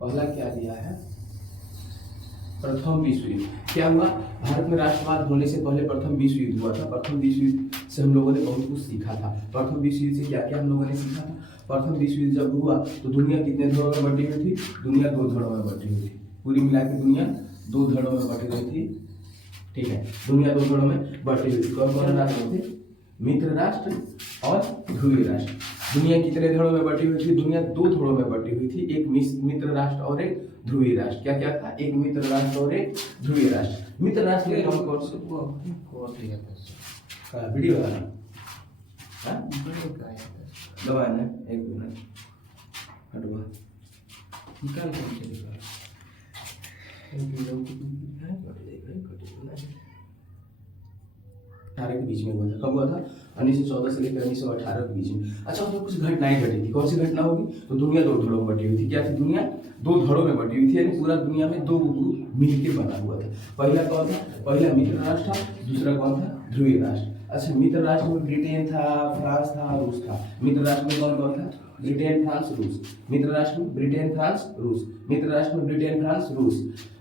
पहला क्या दिया है, प्रथम विश्व युद्ध। क्या हुआ, भारत में राष्ट्रवाद होने से पहले प्रथम विश्व युद्ध हुआ था। प्रथम विश्व युद्ध से हम लोगों ने बहुत कुछ सीखा था। प्रथम विश्व युद्ध से क्या क्या हम लोगों ने सीखा था। प्रथम विश्व युद्ध जब हुआ तो दुनिया कितने धड़ों में बटी हुई थी, दुनिया 2 धड़ों में बटी हुई थी। पूरी मिला के दुनिया 2 धड़ों में बटी हुई थी। ठीक है, दुनिया 2 धड़ों में बटी हुई थी। कौन कौन राष्ट्र थे, मित्र राष्ट्र और ध्रुवीय राष्ट्र। दुनिया कितने धड़ों में बटी हुई थी, दुनिया 2 धड़ों में बटी हुई थी, एक मित्र राष्ट्र और एक ध्रुवीय राष्ट्र। क्या क्या था, एक मित्र राष्ट्र और एक ध्रुवीय राष्ट्र। मित्र राष्ट्र में कौन कौन से वीडियो दबाना, एक मिनट हटवा निकाल के बीच में हुआ था। कब हुआ था, 1914 से लेकर 1918 के बीच में। अच्छा, उसमें कुछ घटनाएं घटी थी। कौन सी घटना होगी, तो दुनिया 2 धड़ों में बटी हुई थी। क्या थी, दुनिया 2 धड़ों में बटी हुई थी, यानी पूरा दुनिया में 2 ग्रुप मिलकर बना हुआ था। पहला कौन था, पहला मित्र राष्ट्र था, दूसरा कौन था, ध्रुवीय राष्ट्र। अच्छा, मित्र राष्ट्र में ब्रिटेन था, फ्रांस था, रूस था। मित्र राष्ट्र में कौन कौन था, ब्रिटेन, फ्रांस, रूस। मित्र राष्ट्र में ब्रिटेन, फ्रांस, रूस। मित्र राष्ट्र में ब्रिटेन, फ्रांस, रूस।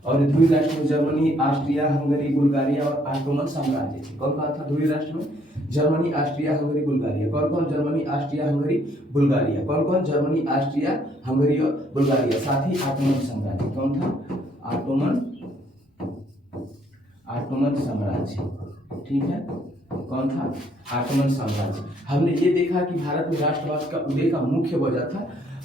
और ध्रुवीय राष्ट्र में जर्मनी, ऑस्ट्रिया, हंगरी, बुल्गारिया और ऑटोमन साम्राज्य थे। कौन कौन था ध्रुवीय राष्ट्र में, जर्मनी, ऑस्ट्रिया, हंगरी, बुल्गारिया। कौन कौन, जर्मनी, ऑस्ट्रिया, हंगरी, बुल्गारिया। कौन कौन, जर्मनी, ऑस्ट्रिया, हंगरी और बुल्गारिया। साथ ही ऑटोमन साम्राज्य। कौन था, ऑटोमन साम्राज्य। ठीक है, कौन था, ऑटोमन साम्राज्य। हमने ये देखा कि भारत में राष्ट्रवाद का उदय का मुख्य वजह था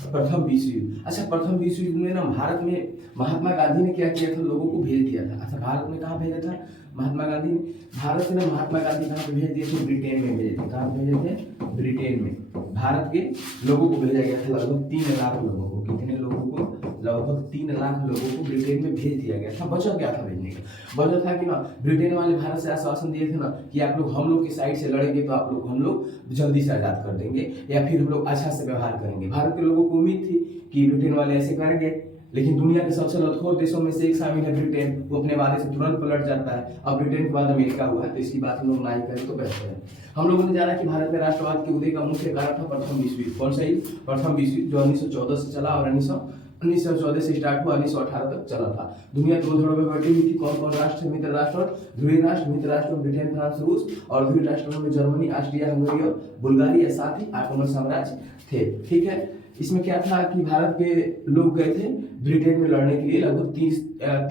प्रथम विश्व युद्ध। अच्छा, प्रथम विश्व युद्ध में ना भारत में महात्मा गांधी ने क्या किया था, लोगों को भेज दिया था। अच्छा, भारत में कहाँ भेजा था महात्मा गांधी, भारत से ना महात्मा गांधी कहाँ पे भेज दिए थे, ब्रिटेन में भेजे थे। कहाँ भेजे थे, ब्रिटेन में। भारत के लोगों को भेजा गया था, लगभग 3 लाख लोगों को। कितने लोगों को, लगभग 3 लाख लोगों को ब्रिटेन में भेज दिया गया था। वजह क्या था भेजने का, वजह था कि ना ब्रिटेन वाले भारत से आश्वासन दिए थे ना कि आप लोग हम लोग की साइड से लड़ेंगे तो आप लोग हम लोग जल्दी से आजाद कर देंगे, या फिर हम लोग अच्छा से व्यवहार करेंगे। भारत के लोगों को उम्मीद थी कि ब्रिटेन वाले ऐसे करेंगे, लेकिन दुनिया के सबसे लतखोर देशों में से एक शामिल है ब्रिटेन। वो अपने वादे से तुरंत पलट जाता है। अब ब्रिटेन के बाद अमेरिका हुआ है, तो इसकी बात हम लोग ना ही करें तो बेहतर है। हम लोगों ने जाना कि भारत में राष्ट्रवाद के उदय का मुख्य कारण था प्रथम विश्व युद्ध। कौन सा युद्ध, प्रथम विश्व युद्ध, जो 1914 से चला और 1914 से स्टार्ट हुआ, 1918 तक चला था। दुनिया 2 धड़ों में बटी हुई थी। कौन कौन राष्ट्र, मित्र राष्ट्र और ध्रुवीय राष्ट्र। मित्र राष्ट्र में ब्रिटेन, फ्रांस, रूस। और ध्रुवीय राष्ट्रों में जर्मनी, ऑस्ट्रिया, हंगरी और बुल्गारिया। साथ ही ऑटोमन साम्राज्य थे। ठीक है, इसमें क्या था कि भारत के लोग गए थे ब्रिटेन में लड़ने के लिए। लगभग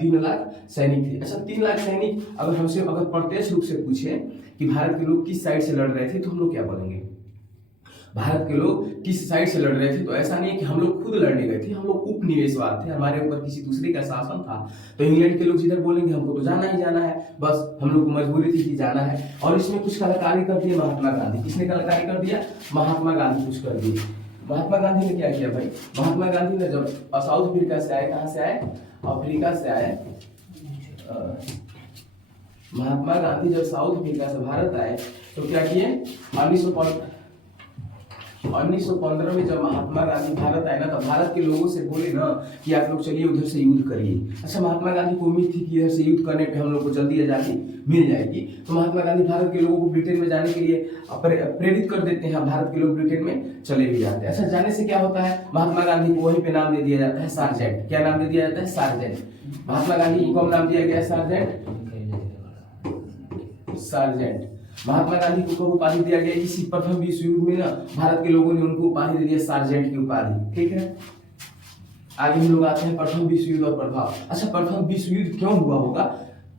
3 लाख सैनिक थे। अच्छा, 3 लाख सैनिक अगर हमसे अगर प्रत्यक्ष रूप से पूछे कि भारत के लोग किस साइड से लड़ रहे थे, तो हम लोग क्या बोलेंगे, भारत के लोग किस साइड से लड़ रहे थे। तो ऐसा नहीं है कि हम लोग खुद लड़ने गए थे, हम लोग उपनिवेशवाद थे, हमारे ऊपर किसी दूसरे का शासन था। तो इंग्लैंड के लोग जिधर बोलेंगे हमको तो जाना ही जाना है, बस हम लोग को मजबूरी थी कि जाना है। और इसमें कुछ कलाकारी कर दिया महात्मा गांधी। किसने कलाकारी कर दिया, महात्मा गांधी कुछ कर दिए। महात्मा गांधी ने क्या किया भाई, महात्मा गांधी ने जब साउथ अफ्रीका से आए, कहाँ से आए, अफ्रीका से आए। महात्मा गांधी जब साउथ अफ्रीका से भारत आए तो क्या किए, 1915 में जब महात्मा गांधी भारत आए ना, तो भारत के लोगों से बोले ना कि आप लोग चलिए उधर से युद्ध करिए। अच्छा, महात्मा गांधी को उम्मीद थी कि इधर से युद्ध करने पे हम लोग को जल्दी आजादी मिल जाएगी। तो महात्मा गांधी भारत के लोगों को ब्रिटेन में जाने के लिए प्रेरित कर देते हैं। भारत के लोग ब्रिटेन में चले भी जाते हैं। अच्छा, जाने से क्या होता है, महात्मा गांधी को वहीं पे नाम दे दिया जाता है सार्जेंट। क्या नाम दे दिया जाता है, सार्जेंट। महात्मा गांधी को कौन नाम दिया गया है, सार्जेंट। महात्मा गांधी को कब उपाधि दिया गया, इसी प्रथम विश्व युद्ध में ना भारत के लोगों ने उनको उपाधि दे दिया, सार्जेंट की उपाधि। ठीक है, आगे हम लोग आते हैं प्रथम विश्व युद्ध और प्रभाव। अच्छा, प्रथम विश्व युद्ध क्यों हुआ होगा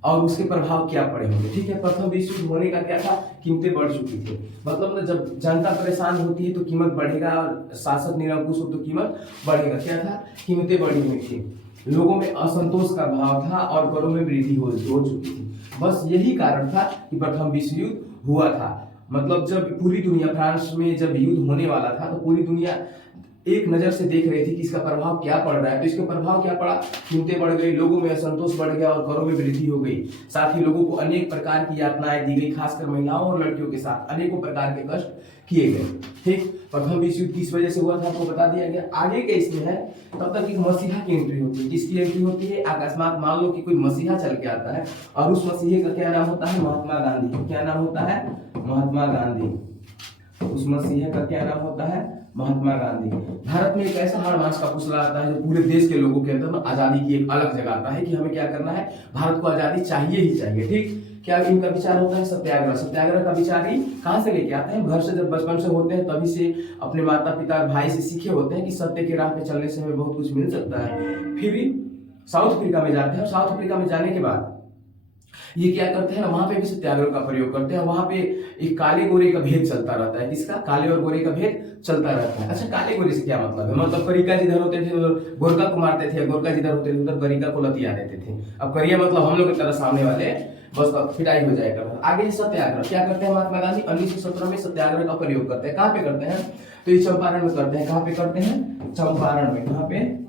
और उसके प्रभाव क्या पड़े होंगे। ठीक है, प्रथम विश्व युद्ध होने का क्या था, कीमतें बढ़ चुकी थी। मतलब ना जब जनता परेशान होती है तो कीमत बढ़ेगा, और शासक निरंकुश हो तो कीमत बढ़ेगा। क्या था, कीमतें बढ़ी हुई थी, लोगों में असंतोष का भाव था और करों में वृद्धि हो चुकी थी। बस यही कारण था कि प्रथम विश्व युद्ध हुआ था। मतलब जब पूरी दुनिया, फ्रांस में जब युद्ध होने वाला था तो पूरी दुनिया एक नजर से देख रही थी कि इसका प्रभाव क्या पड़ रहा है। तो इसका प्रभाव क्या पड़ा, कीमतें बढ़ गई, लोगों में असंतोष बढ़ गया और करों में वृद्धि हो गई। साथ ही लोगों को अनेक प्रकार की यातनाएं दी गई, खासकर महिलाओं और लड़कियों के साथ अनेकों प्रकार के कष्ट किए गए। ठीक, प्रथम विश्व युद्ध किस वजह से हुआ था आपको बता दिया गया। आगे के इसमें है, तब तक एक मसीहा की एंट्री होती है। किसकी एंट्री होती है, अकस्मात मान लो कि कोई मसीहा चल के आता है और उस मसीहे का क्या नाम होता है, महात्मा गांधी। क्या नाम होता है, महात्मा गांधी। उस मसीहे का क्या नाम होता है, महात्मा गांधी। भारत में एक ऐसा हाड़ मांस का पुतला आता है जो पूरे देश के लोगों के अंदर ना आजादी की एक अलग जगाता है कि हमें क्या करना है, भारत को आजादी चाहिए ही चाहिए। ठीक, क्या इनका विचार होता है सत्याग्रह। सत्याग्रह का विचार ही कहाँ से लेके आते हैं, घर से जब बचपन से होते हैं तभी से अपने माता पिता भाई से सीखे होते हैं कि सत्य के राह पे चलने से हमें बहुत कुछ मिल सकता है। फिर साउथ अफ्रीका में जाते हैं और साउथ अफ्रीका में जाने के बाद ये क्या करते हैं, वहां पे भी सत्याग्रह का प्रयोग करते हैं। वहां पे एक काले गोरे का भेद चलता रहता है। किसका, काले और गोरे का भेद चलता रहता है। अच्छा, काले गोरे से क्या मतलब है, मतलब करिका जिधर होते थे उधर गोरका को मारते थे, गोरका जिधर होते थे उधर करिका को लतिया देते थे। अब करिया मतलब हम लोग की तरह सामने वाले, बस पिटाई हो जाएगा। आगे सत्याग्रह क्या करते हैं महात्मा गांधी, 1917 में सत्याग्रह का प्रयोग करते हैं। कहाँ पे करते हैं, तो ये चंपारण में करते हैं। कहाँ पे करते हैं, चंपारण में। कहाँ पे,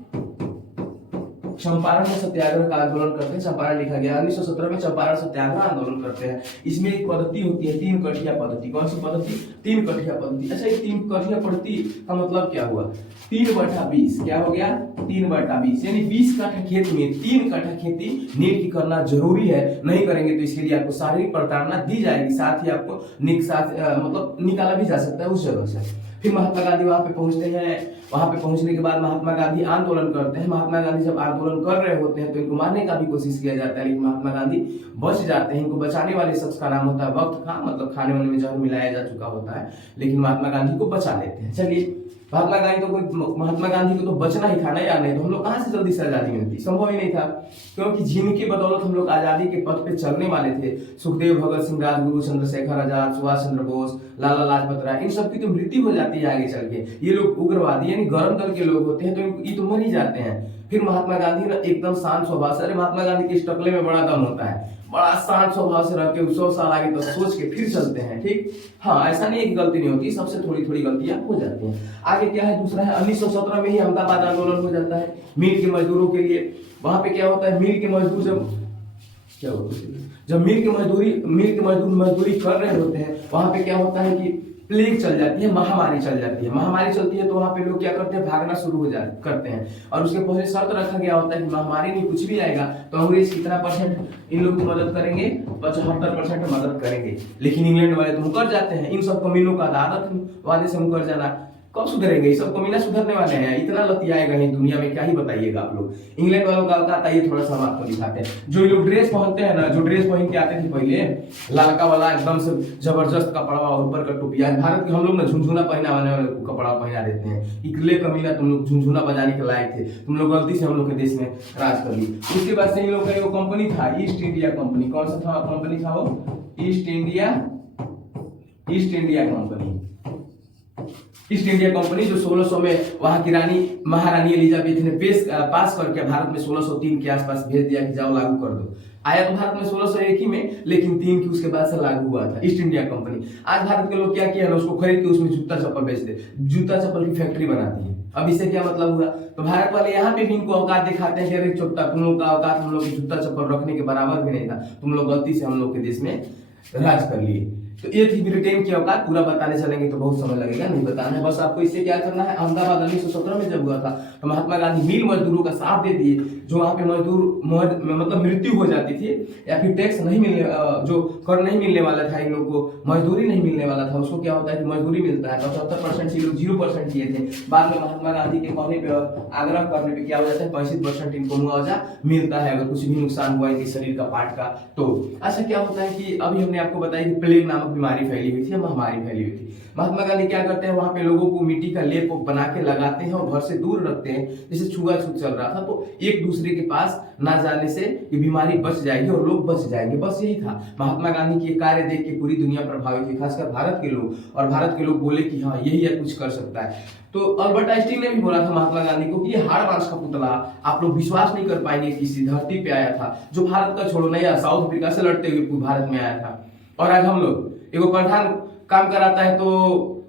चंपारण में सत्याग्रह का आंदोलन करते हैं। चंपारण लिखा गया 1917 में, चंपारण सत्याग्रह आंदोलन करते हैं। इसमें एक पद्धति होती है, 3 कठिया पद्धति। कौन सी पद्धति, 3 कठिया पद्धति। अच्छा, ये 3 कठिया पद्धति का मतलब क्या हुआ, 3/20। क्या हो गया, 3/20, यानी 20 कट्ठा खेत में 3 कट्ठा खेती नील की करना जरूरी है। नहीं करेंगे तो इसके लिए आपको शारीरिक प्रताड़ना दी जाएगी, साथ ही आपको मतलब निकाला भी जा सकता है उस जगह से। फिर महात्मा गांधी वहां पे पहुंचते हैं। वहां पे पहुंचने के बाद महात्मा गांधी आंदोलन करते हैं। महात्मा गांधी जब आंदोलन कर रहे होते हैं तो इनको मारने का भी कोशिश किया जाता है, लेकिन महात्मा गांधी बच जाते हैं। इनको बचाने वाले शख्स का नाम होता है वक्त खान, मतलब खाने वाने में जहर मिलाया जा चुका होता है, लेकिन महात्मा गांधी को बचा लेते हैं। चलिए, महात्मा गांधी को तो बचना ही था ना यार, नहीं तो हम लोग कहां से जल्दी से आजादी मिलती, संभव ही नहीं था। क्योंकि जिनकी बदौलत हम लोग आजादी के पथ पे चलने वाले थे, सुखदेव, भगत सिंह, राजगुरु, चंद्रशेखर आजाद, सुभाष चंद्र बोस, लाला लाजपत राय, इन सब की तो मृत्यु हो जाती है आगे चल के। ये लोग उग्रवादी यानी गरम दल के लोग होते हैं, तो ये तो मर ही जाते हैं। फिर महात्मा गांधी ना एकदम शांत स्वभाव से, अरे महात्मा गांधी के इस टकले में बड़ा दम होता है, बड़ा शांत स्वभाव से रह के 100 साल आगे तक सोच के फिर चलते हैं। ठीक, हाँ, ऐसा नहीं है कि गलती नहीं होती, सबसे थोड़ी थोड़ी गलतियां हो जाती हैं। आगे क्या है, दूसरा है 1917 में ही अहमदाबाद आंदोलन हो जाता है मिल के मजदूरों के लिए। वहां पे क्या होता है, मिल के मजदूर जब मिल के मजदूरी कर रहे होते हैं, वहां पे क्या होता है कि प्लेग चल जाती है, महामारी चल जाती है। महामारी चलती है तो वहां पे लोग क्या करते हैं, भागना शुरू हो जाते करते हैं। और उसके पहले शर्त रखा गया होता है कि महामारी नहीं कुछ भी आएगा तो अंग्रेज कितना % इन लोग की मदद करेंगे, 75% मदद करेंगे। लेकिन इंग्लैंड वाले तो मुकर जाते हैं। इन सब कमीनों का आदत वादे से मुकर जाना। कब सुधरेंगे, सब कमीना सुधरने वाले हैं, इतना लतियाएगा ही दुनिया में, क्या ही बताइएगा आप लोग। इंग्लैंड वालों का आता है, थोड़ा सा हम आपको दिखाते हैं। जो ये लोग ड्रेस पहनते हैं ना, जो ड्रेस पहन के आते थे पहले, लालका वाला एकदम से जबरदस्त कपड़ा और ऊपर का टोपिया। भारत के हम लोग ना झुनझुना पहना वाले कपड़ा पहना देते हैं। इकले कमीना तुम लोग झुनझुना बजाने के लायक थे, तुम लोग गलती से हम लोग के देश में राज कर ली। उसके बाद से इन लोग का कंपनी था ईस्ट इंडिया कंपनी। कौन सा था कंपनी था वो, east India company. East India company जो 1600 में वहां की महारानी एलिजाबेथ ने पास करके भारत में 1603 के आसपास भेज दिया कि जाओ लागू कर दो। आया तो भारत में 1601 ही में, लेकिन 3 की उसके बाद से लागू हुआ था ईस्ट इंडिया कंपनी। आज भारत के लोग क्या किया ना, उसको खरीद के उसमें जूता चप्पल बेच दे, जूता चप्पल की फैक्ट्री बनाती है। अब इससे क्या मतलब हुआ, तो भारत वाले यहाँ पे भी इनको औकात दिखाते हैं कि अरे चोट्टा, तुम लोग का औकात हम लोग की जूता चप्पल रखने के बराबर भी नहीं था, तुम लोग गलती से हम लोग के देश में राज कर लिए। तो ये थी ब्रिटेन की औकात। पूरा बताने चलेंगे तो बहुत समय लगेगा, नहीं बताना है। बस आपको इससे क्या करना है, अहमदाबाद 1917 में जब हुआ था तो महात्मा गांधी मिल मजदूरों का साथ दे दिए। जो वहां पे मतलब मृत्यु हो जाती थी या फिर टैक्स नहीं मिलने, जो कर नहीं मिलने वाला था, इन लोग को मजदूरी नहीं मिलने वाला था, उसको क्या होता है कि मजदूरी मिलता है। 75% से लोग 0% किए थे। बाद में महात्मा गांधी के कहने पे, आग्रह करने पे क्या हो जाता है, 65% इनको मुआवजा मिलता है अगर कुछ भी नुकसान हुआ इनके शरीर का पार्ट का। तो अच्छा क्या होता है कि अभी हमने आपको बताया कि प्लेग नामक बीमारी फैली हुई थी या महामारी फैली हुई थी। महात्मा गांधी क्या करते हैं, वहां पे लोगों को मिट्टी का लेप बना के लगाते हैं और घर से दूर रखते हैं। जैसे छुआछूत चल रहा था तो एक दूसरे के पास ना जाने से ये बीमारी बच जाएगी और लोग बच जाएंगे। बस यही था। महात्मा गांधी की कार्य देख के पूरी दुनिया प्रभावित हुई, खासकर भारत के लोग। और भारत के लोग बोले कि हाँ यही है, कुछ कर सकता है। तो अल्बर्ट आइंस्टीन ने भी बोला था महात्मा गांधी को कि ये हाड़ मांस का पुतला, आप लोग विश्वास नहीं कर पाएंगे, किसी धरती पे आया था जो भारत का छोड़ो नहीं, साउथ अफ्रीका से लड़ते हुए भारत में आया था। और आज हम लोग एगो प्रधान काम कराता है तो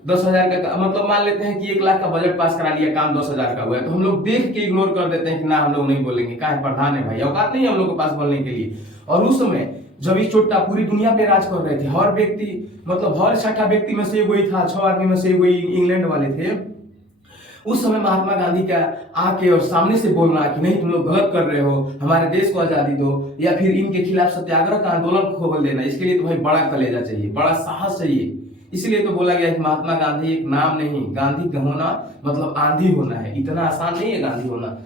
10,000 का, मतलब मान लेते हैं कि 1 लाख का बजट पास करा लिया, काम 10,000 का हुआ है, तो हम लोग देख के इग्नोर कर देते हैं कि ना हम लोग नहीं बोलेंगे, क्या है प्रधान है भाई, औकात नहीं है हम लोग के पास बोलने के लिए। और उस समय जब इस चोट्टा पूरी दुनिया पे राज कर रहे थे, हर व्यक्ति मतलब हर 6ठा व्यक्ति में से कोई था, 6 आदमी में से कोई इंग्लैंड वाले थे। उस समय महात्मा गांधी का आके और सामने से बोलना कि नहीं तुम लोग गलत कर रहे हो, हमारे देश को आजादी दो, या फिर इनके खिलाफ सत्याग्रह का आंदोलन खोल देना, इसके लिए तो भाई बड़ा कलेजा चाहिए, बड़ा साहस चाहिए। इसलिए तो बोला गया कि महात्मा गांधी एक नाम नहीं, गांधी का होना मतलब आंधी होना है, इतना आसान नहीं है गांधी होना।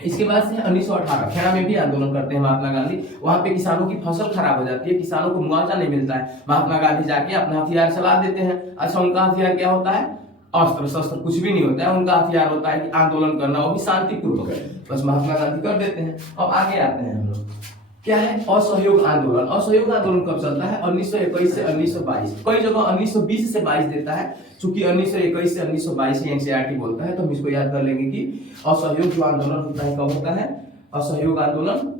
इसके बाद से 1918 खेड़ा में भी आंदोलन करते हैं महात्मा गांधी। वहां पे किसानों की फसल खराब हो जाती है, किसानों को मुआवजा नहीं मिलता है, महात्मा गांधी जाके अपना हथियार चला देते हैं। अच्छा, उनका हथियार क्या होता है? अस्त्र शस्त्र कुछ भी नहीं होता है, उनका हथियार होता है कि आंदोलन करना, वो भी शांतिपूर्वक, बस महात्मा गांधी कर देते हैं। अब आगे आते हैं हम लोग, क्या है? असहयोग आंदोलन। असहयोग आंदोलन कब चलता है? 1921 से 1922। कई जगह 1920 से 22 देता है, चूंकि 1921 से 1922 एनसीईआरटी बोलता है, तो हम इसको याद कर लेंगे कि असहयोग जो आंदोलन होता है कब होता है? असहयोग आंदोलन,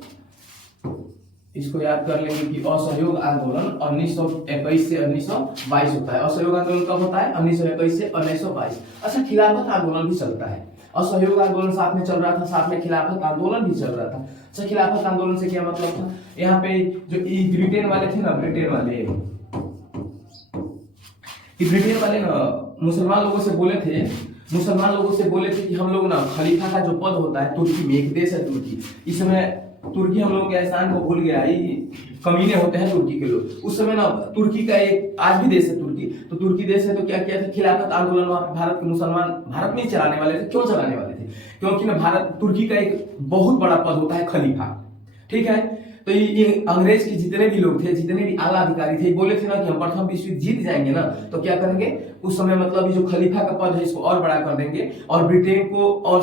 इसको याद कर लेंगे कि असहयोग आंदोलन 1921 से 1922 होता है। असहयोग आंदोलन कब होता है? 1921 से 1922। अच्छा, खिलाफत आंदोलन भी चलता है। असहयोग आंदोलन साथ में चल रहा था, साथ में खिलाफत आंदोलन भी चल रहा था। अच्छा, खिलाफत आंदोलन से क्या मतलब था? यहाँ पे जो ब्रिटेन वाले थे ना, ब्रिटेन वाले ना मुसलमान लोगों से बोले थे कि हम लोग ना खलीफा का जो पद होता है, तुर्की में एक देश है तुर्की, इस समय तुर्की हम लोग के एहसान को भूल गया, कमीने होते हैं तुर्की के लोग। उस समय ना तुर्की का एक आज भी देश है तुर्की, तो तुर्की देश है तो क्या किया था? खिलाफत आंदोलन वहां पे भारत के मुसलमान भारत में ही चलाने वाले थे। क्यों चलाने वाले थे? क्योंकि ना तुर्की का एक बहुत बड़ा पद होता है खलीफा, ठीक है। तो ये अंग्रेज के जितने भी लोग थे, जितने भी आला अधिकारी थे, बोले थे ना कि हम प्रथम विश्व युद्ध जीत जाएंगे ना, तो क्या करेंगे उस समय, मतलब ये जो खलीफा का पद है इसको और बड़ा कर देंगे और ब्रिटेन को और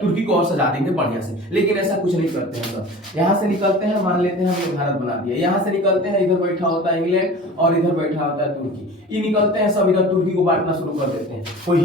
तुर्की को और सजा देंगे बढ़िया से। लेकिन ऐसा कुछ नहीं करते हैं सब। यहाँ से निकलते हैं, मान लेते हैं हमने भारत बना दिया, यहाँ से निकलते हैं, इधर बैठा होता है इंग्लैंड और इधर बैठा होता है तुर्की। ये निकलते हैं सब, इधर तुर्की को बांटना शुरू कर देते हैं। कोई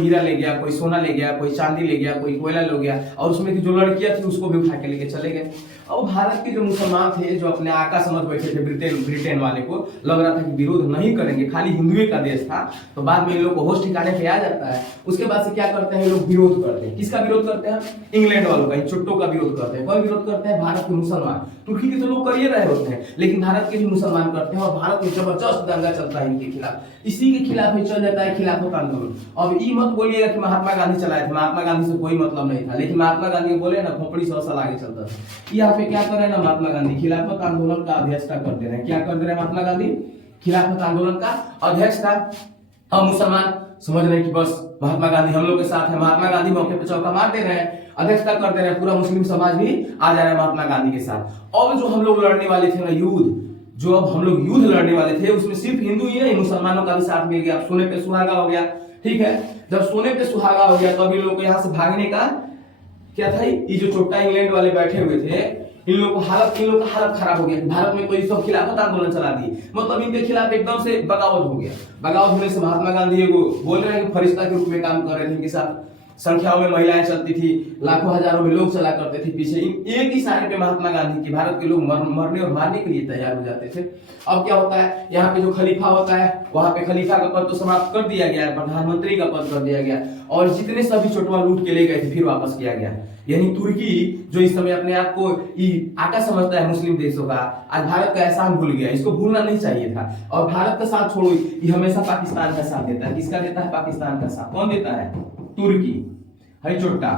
हीरा ले गया, कोई सोना ले गया, कोई चांदी ले गया, कोई कोयला ले गया, और उसमें की जो लड़कियां थी उसको भी उठा के लेके चले गए। अब भारत के जो मुसलमान थे, जो अपने आका समझ बैठे थे ब्रिटेन वाले को लग रहा था कि विरोध नहीं करेंगे, खाली हिंदुओं का देश था, तो बाद में इन लोग को होश ठिकाने पे आ जाता है। उसके बाद से क्या करते हैं लोग? विरोध करते हैं। किसका विरोध करते हैं? इंग्लैंड वालों का, चुट्टों का विरोध करते हैं। कौन विरोध करते हैं? भारत के मुसलमान। तुर्की के तो लोग कर ही रहे होते हैं, लेकिन भारत के भी मुसलमान करते हैं, और भारत में जबरदस्त दंगा चलता है इनके खिलाफ। इसी के खिलाफ ही चल जाता है खिलाफत आंदोलन। अब ये मत बोलिएगा कि महात्मा गांधी चलाए थे, महात्मा गांधी से कोई मतलब नहीं था, लेकिन महात्मा गांधी बोले ना, खोपड़ी 100 साल आगे चलता था। यहाँ पे क्या कर रहे हैं ना, महात्मा गांधी खिलाफत आंदोलन का अध्यक्षता कर दे रहे हैं। क्या कर दे रहे हैं महात्मा गांधी? खिलाफत आंदोलन का अध्यक्षता। अब मुसलमान समझ रहे हैं कि बस महात्मा गांधी हम लोग के साथ है, महात्मा गांधी मौके पे चौका मार दे रहे हैं, अध्यक्षता कर दे रहे हैं, पूरा मुस्लिम समाज भी आ जा रहा है महात्मा गांधी के साथ। अब जो हम लोग लड़ने वाले थे ना युद्ध, जो अब हम लोग युद्ध लड़ने वाले थे, उसमें सिर्फ हिंदू ही नहीं मुसलमानों का भी साथ मिल गया। सोने पे सुहागा हो गया, ठीक है। जब सोने पे सुहागा हो गया तो अभी लोग को यहाँ से भागने का क्या था? ये जो चोट्टा इंग्लैंड वाले बैठे हुए थे, इन लोग का हालत खराब हो गया। भारत में तो ये सब खिलाफत आंदोलन चला दिए, मतलब इनके खिलाफ एकदम से बगावत हो गया। बगावत होने से महात्मा गांधी को बोल रहे हैं कि फरिश्ता के रूप में काम कर रहे थे, इनके साथ संख्याओं में महिलाएं चलती थी, लाखों हजारों में लोग चला करते थे पीछे। एक ही इशारे पे महात्मा गांधी के भारत के लोग मरने और मारने के लिए तैयार हो जाते थे। अब क्या होता है, यहाँ पे जो खलीफा होता है, वहां पे खलीफा का पद तो समाप्त कर दिया गया, प्रधानमंत्री का पद कर दिया गया, और जितने सभी चोटवा लूट के ले गए थे फिर वापस किया गया। यानी तुर्की जो इस समय अपने आप को आका समझता है मुस्लिम देशों का, आज भारत का एहसान भूल गया। इसको भूलना नहीं चाहिए था। और भारत का साथ छोड़ो, ये हमेशा पाकिस्तान का साथ देता है। किसका देता है? पाकिस्तान का साथ। कौन देता है? तुर्की। हरी चोट्टा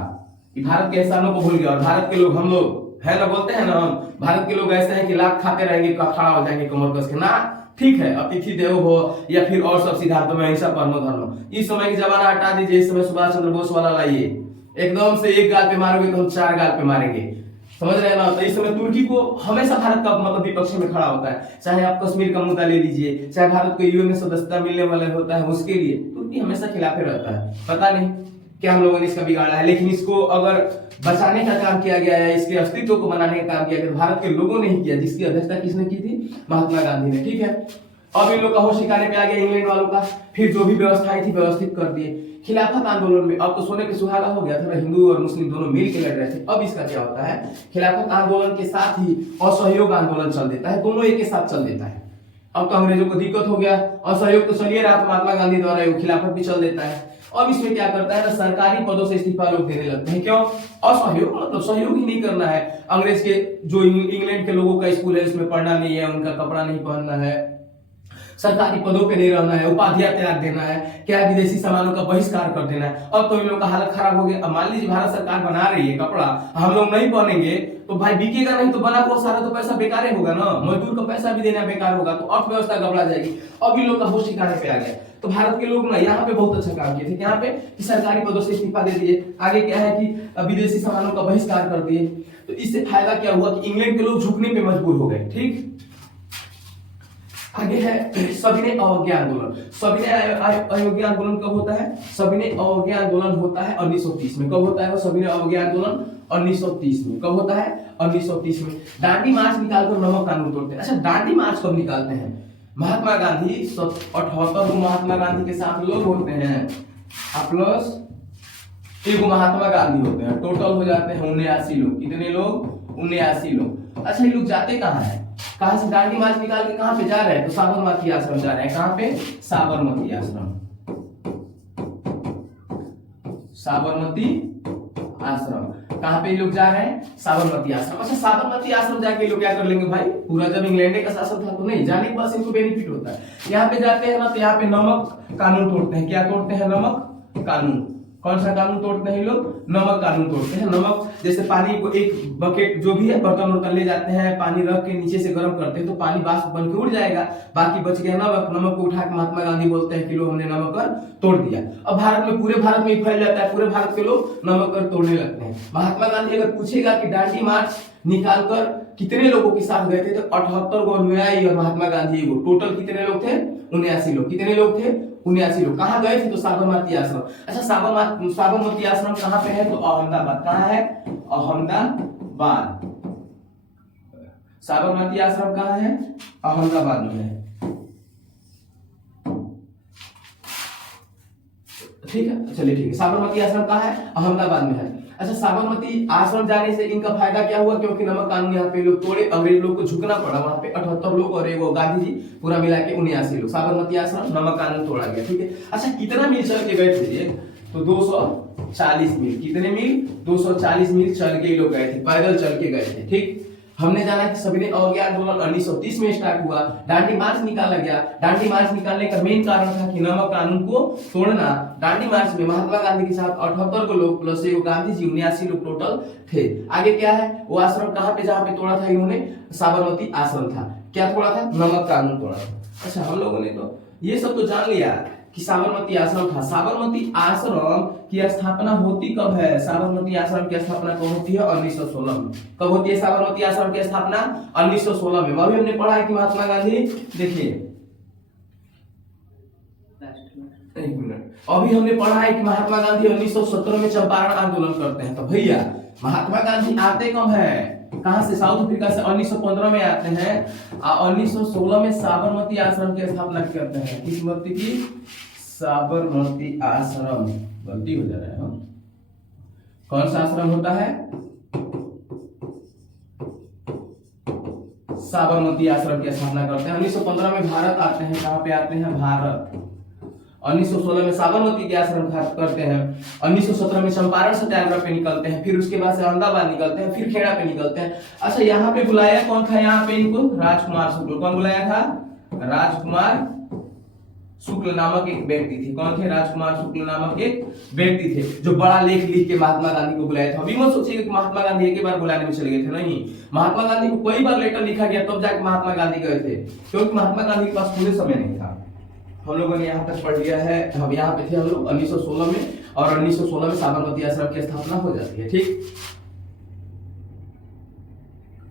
भारत के एहसानों को भूल गया। और भारत के लोग, हम लोग है ना, बोलते हैं ना, हम भारत के लोग ऐसे हैं कि लाख खाते रहेंगे, खड़ा हो जाएंगे कमर कस के ना, ठीक है, अतिथि देवो भव या फिर और सब सिद्धांतों में अहिंसा परमो धर्म। इस समय की जमाना हटा दीजिए, इस समय सुभाष चंद्र बोस वाला लाइए, एकदम से एक गाल पे मारोगे तो हम 4 गाल पे मारेंगे, समझ रहे हैं ना। तो इस समय तुर्की को हमेशा भारत का मतलब विपक्ष में खड़ा होता है। चाहे आप कश्मीर का मुद्दा ले लीजिए, चाहे भारत को यूएन में सदस्यता मिलने वाला होता है, उसके लिए तुर्की हमेशा खिलाफे रहता है। पता नहीं क्या हम लोगों ने इसका बिगाड़ा है, लेकिन इसको अगर बचाने का काम किया गया है, इसके अस्तित्व को बनाने का काम किया गया, भारत के लोगों ने ही किया, जिसकी अध्यक्षता किसने की थी? महात्मा गांधी ने, ठीक है। अब इन लोग का होश ठिकाने पे आ गया इंग्लैंड वालों का, फिर जो भी व्यवस्थाएं थी व्यवस्थित कर दिए। खिलाफत आंदोलन में अब तो सोने पे सुहागा हो गया था, हिंदू और मुस्लिम दोनों मिल के लड़ रहे थे। अब इसका क्या होता है, खिलाफत आंदोलन के साथ ही असहयोग आंदोलन चल देता है, दोनों एक के साथ चल देता है। अब तो अंग्रेजों को दिक्कत हो गया, असहयोग तो चलिए रहा, महात्मा गांधी द्वारा खिलाफत भी चल देता है। अब इसमें क्या करता है ना, सरकारी पदों से इस्तीफा लोग देने लगते हैं। क्यों? असहयोग, मतलब सहयोग ही नहीं करना है। अंग्रेज के जो इंग्लैंड के लोगों का स्कूल है, इसमें पढ़ना नहीं है, उनका कपड़ा नहीं पहनना है, सरकारी पदों पे नहीं रहना है, उपाधियां त्याग देना है, क्या विदेशी सामानों का बहिष्कार कर देना है। अब तो इन लोगों का हालत खराब हो गया। अब मान लीजिए भारत सरकार बना रही है कपड़ा, हम लोग नहीं पहनेंगे तो भाई बिकेगा नहीं, तो बना हुआ सारा तो पैसा बेकार ही होगा ना, मजदूर का पैसा भी देना बेकार होगा, तो अर्थव्यवस्था गड़बड़ा जाएगी। अब इन लोग का होश ठिकाने पे आ गया। तो भारत के लोग ना यहाँ पे बहुत अच्छा काम किए थे, यहाँ पे कि सरकारी पदों से इस्तीफा दे दिए। आगे क्या है कि विदेशी सामानों का बहिष्कार कर दिए। तो इससे फायदा क्या हुआ कि इंग्लैंड के लोग झुकने पे मजबूर हो गए। ठीक, आगे है सविनय अवज्ञा आंदोलन। सविनय अवज्ञा आंदोलन कब होता है? सविनय अवज्ञा आंदोलन होता है 1930 में। कब होता है वो सविनय अवज्ञा आंदोलन? 1930 में। कब होता है? 1930 में। दांडी मार्च निकालकर नमक कानून तोड़ते हैं। अच्छा, दांडी मार्च कब निकालते हैं? महात्मा गांधी 78 महात्मा गांधी के साथ लोग होते हैं प्लस एक महात्मा गांधी होते हैं, टोटल हो जाते हैं 79 लोग। कितने लोग? 79 लोग। अच्छा, ये लोग जाते कहाँ है? कहां से दांडी मार्च निकाल के कहां पे जा रहे हैं? तो साबरमती आश्रम जा रहे हैं। कहां पे? साबरमती आश्रम। साबरमती आश्रम कहां पे लोग जा रहे हैं? साबरमती आश्रम। अच्छा, साबरमती आश्रम जाके लोग क्या कर लेंगे भाई? पूरा जब इंग्लैंड का शासन था तो नहीं, जाने के बाद इनको बेनिफिट होता है। यहाँ पे जाते हैं ना तो यहाँ पे नमक कानून तोड़ते हैं। क्या तोड़ते हैं? नमक कानून। कौन सा कानून तोड़ते हैं लोग? नमक कानून तोड़ते हैं। नमक जैसे पानी को एक बकेट जो भी है बर्तन वर्तन ले जाते हैं, पानी रख के नीचे से गर्म करते हैं तो पानी वाष्प बन के उड़ जाएगा, बाकी बच गया नमक। नमक को उठा के महात्मा गांधी बोलते हैं कि लो हमने नमक कर तोड़ दिया। अब भारत में पूरे भारत में फैल जाता है, पूरे भारत के लोग नमक कर तोड़ने लगते हैं। महात्मा गांधी अगर पूछेगा कि दांडी मार्च निकालकर कितने लोगों के साथ गए थे तो 78 को अनुयायी और महात्मा गांधी को, टोटल कितने लोग थे? 79 लोग। कितने लोग थे? 79 लोग। कहाँ गए थे? तो साबरमती आश्रम। अच्छा, साबरमती आश्रम कहाँ पे है? तो अहमदाबाद। कहाँ है? अहमदाबाद। साबरमती आश्रम कहाँ है? अहमदाबाद में है। ठीक है, चलिए ठीक है। साबरमती आश्रम कहाँ है? अहमदाबाद में है। अच्छा, साबरमती आश्रम जाने से इनका फायदा क्या हुआ? क्योंकि नमक कानून यहाँ पे लोग तोड़े, अंग्रेज लोग को झुकना पड़ा। वहां पे 78 लोग और वो गांधी जी पूरा मिला के 79 लोग। साबरमती आश्रम, नमक कानून तोड़ा गया। ठीक है। अच्छा, कितना मील चल के गए थे? तो 240 मील। कितने मील? 240 मील चल के लोग गए थे, पैदल चल के गए थे। ठीक, हमने जाना कि सविनय अवज्ञा आंदोलन 1930 में स्टार्ट हुआ। दांडी मार्च निकाला गया। दांडी मार्च निकालने का मेन कारण था कि नमक कानून को तोड़ना। दांडी मार्च में महात्मा गांधी के साथ 78 को लोग प्लस एक गांधी जी 79 लोग टोटल थे। आगे क्या है? वो आश्रम कहाँ पे जहाँ पे तोड़ा था इन्होंने? साबरमती आश्रम था। क्या तोड़ा था? नमक कानून तोड़ा था। अच्छा, हम लोगों ने तो ये सब तो जान लिया कि साबरमती आश्रम था। साबरमती आश्रम की स्थापना होती कब है? साबरमती आश्रम की स्थापना कब होती है? 1916 में। कब होती है साबरमती आश्रम की स्थापना? 1916 में। अभी हमने पढ़ा है कि महात्मा गांधी, देखिए एक मिनट, अभी हमने पढ़ा है कि महात्मा गांधी 1917 में चंपारण आंदोलन करते हैं। तो भैया महात्मा गांधी आते कब है? कहां से? साउथ अफ्रीका से 1915 में आते हैं और 1916 में साबरमती आश्रम की स्थापना करते हैं। किस मूर्ति की? साबरमती आश्रम। गलती हो जा रहा है। कौन सा आश्रम होता है? साबरमती आश्रम की स्थापना करते हैं। 1915 में भारत आते हैं। कहां पे आते हैं? भारत। 1916 में साबरमती के आश्रम करते हैं। 1917 में चंपारण सत्याग्रह पे निकलते हैं। फिर उसके बाद से अहमदाबाद निकलते हैं। फिर खेड़ा पे निकलते हैं। अच्छा, यहाँ पे बुलाया कौन था? यहाँ पे इनको राजकुमार शुक्ल। कौन बुलाया था? राजकुमार शुक्ल नामक एक व्यक्ति थे। कौन थे? राजकुमार शुक्ल नामक एक व्यक्ति थे जो बड़ा लेख लिख के महात्मा गांधी को बुलाया था। अभी मत सोचिएगा कि महात्मा गांधी एक ही बार बुलाने में चले गए थे। नहीं, महात्मा गांधी को कई बार लेटर लिखा गया तब जाके महात्मा गांधी गए थे, क्योंकि महात्मा गांधी के पास पूरे समय नहीं था। हम लोगों ने यहाँ तक पढ़ लिया है। हम यहाँ पे थे हम लोग 1916 में, और 1916 में साबरमती आश्रम की स्थापना हो जाती है। ठीक,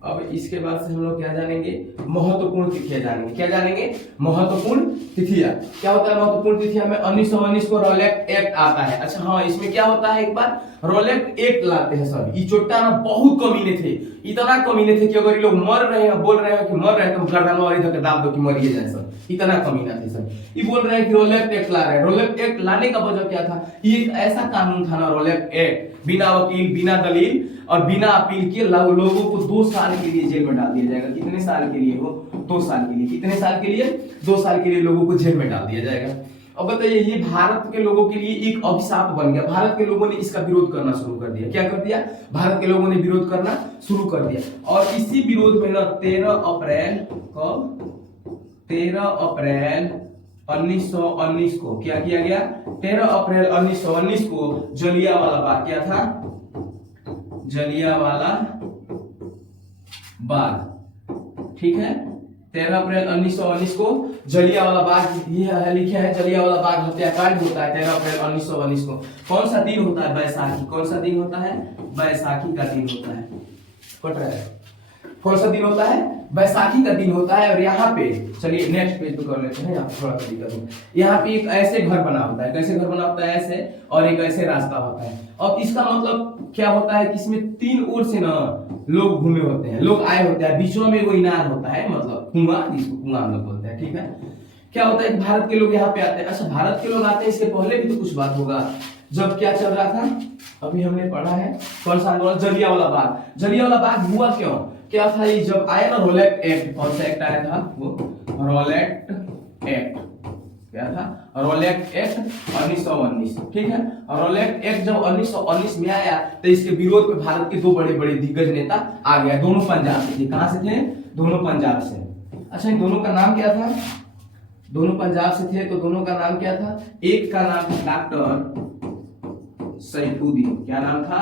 अब इसके बाद से हम लोग क्या जानेंगे? महत्वपूर्ण तिथियां जानेंगे। क्या जानेंगे? महत्वपूर्ण तिथियां। क्या होता है महत्वपूर्ण तिथियां में? 1919 को रोलेक्ट एक्ट आता है। अच्छा हाँ, इसमें क्या होता है? एक बार रोलेक्ट एक्ट लाते हैं सब। ये चोट्टा ना बहुत कमीने थे, इतना कमीने थे कि अगर ये लोग मर रहे हैं, बोल रहे हैं कि मर रहे हैं, तो गर्दन और इधर दाब दो कि मरिए जाए सब। इतना कमीना थे सब। ये बोल रहे हैं कि रोलेक्ट एक्ट ला रहे हैं। रोलेक्ट एक्ट लाने का वजह क्या था? ये एक ऐसा कानून था ना, रोलेक्ट एक्ट, बिना वकील, बिना दलील और बिना अपील के लोगों को 2 साल के लिए जेल में डाल दिया जाएगा। कितने साल के लिए हो? 2 साल के लिए। कितने साल के लिए? 2 साल के लिए लोगों को जेल में डाल दिया जाएगा। अब बताइए, ये भारत के लोगों के लिए एक अभिशाप बन गया। भारत के लोगों ने इसका विरोध करना शुरू कर दिया। क्या कर दिया? भारत के लोगों ने विरोध करना शुरू कर दिया। और इसी विरोध में ना 13 अप्रैल कब 13 अप्रैल 1919 को क्या किया गया? 13 अप्रैल 1919 को जलियांवाला बाग, क्या था? जलियांवाला बाग, ठीक है। 13 अप्रैल 1919 को जलियांवाला बाग, ये लिखा है जलियांवाला बाग हत्याकांड होता है 13 अप्रैल 1919 को। कौन सा दिन होता है? बैसाखी। कौन सा दिन होता है? बैसाखी का दिन होता है। कट रहा है? कौन सा दिन होता है? बैसाखी का दिन होता है। और यहाँ पे चलिए नेक्स्ट पेज पे कर लेते हैं, यहाँ थोड़ा तरीका दूं। यहाँ पे एक ऐसे घर बना होता है, कैसे घर बना होता है? ऐसे, और एक ऐसे रास्ता होता है। और इसका मतलब क्या होता है कि इसमें तीन ओर से ना लोग घूमे होते हैं, लोग आए होते हैं, बीचों में कोई इनार होता है, मतलब कुआं, जिसको कुआं हम लोग बोलते हैं, ठीक है। क्या होता है कि भारत के लोग यहाँ पे आते हैं। अच्छा, भारत के लोग आते हैं, इसके पहले भी तो कुछ बात होगा। जब क्या चल रहा था, अभी हमने पढ़ा है, कौन सा आंदोलन? जलियांवाला बाग। जलियांवाला बाग हुआ क्यों? क्या था ये? जब आया ना रोलेट एक्ट, कौन सा एक्ट आया था? वो रोलेट एक्ट, क्या था? रोलेट एक्ट 1919, ठीक है। रोलेट एक्ट जब 1919 में आया तो इसके विरोध में भारत के दो बड़े बड़े दिग्गज नेता आ गया, दोनों पंजाब से थे। कहां से थे? दोनों पंजाब से। अच्छा, इन दोनों का नाम क्या था? दोनों पंजाब से थे, तो दोनों का नाम क्या था? एक का नाम था डॉक्टर सैफुद्दीन। क्या नाम था?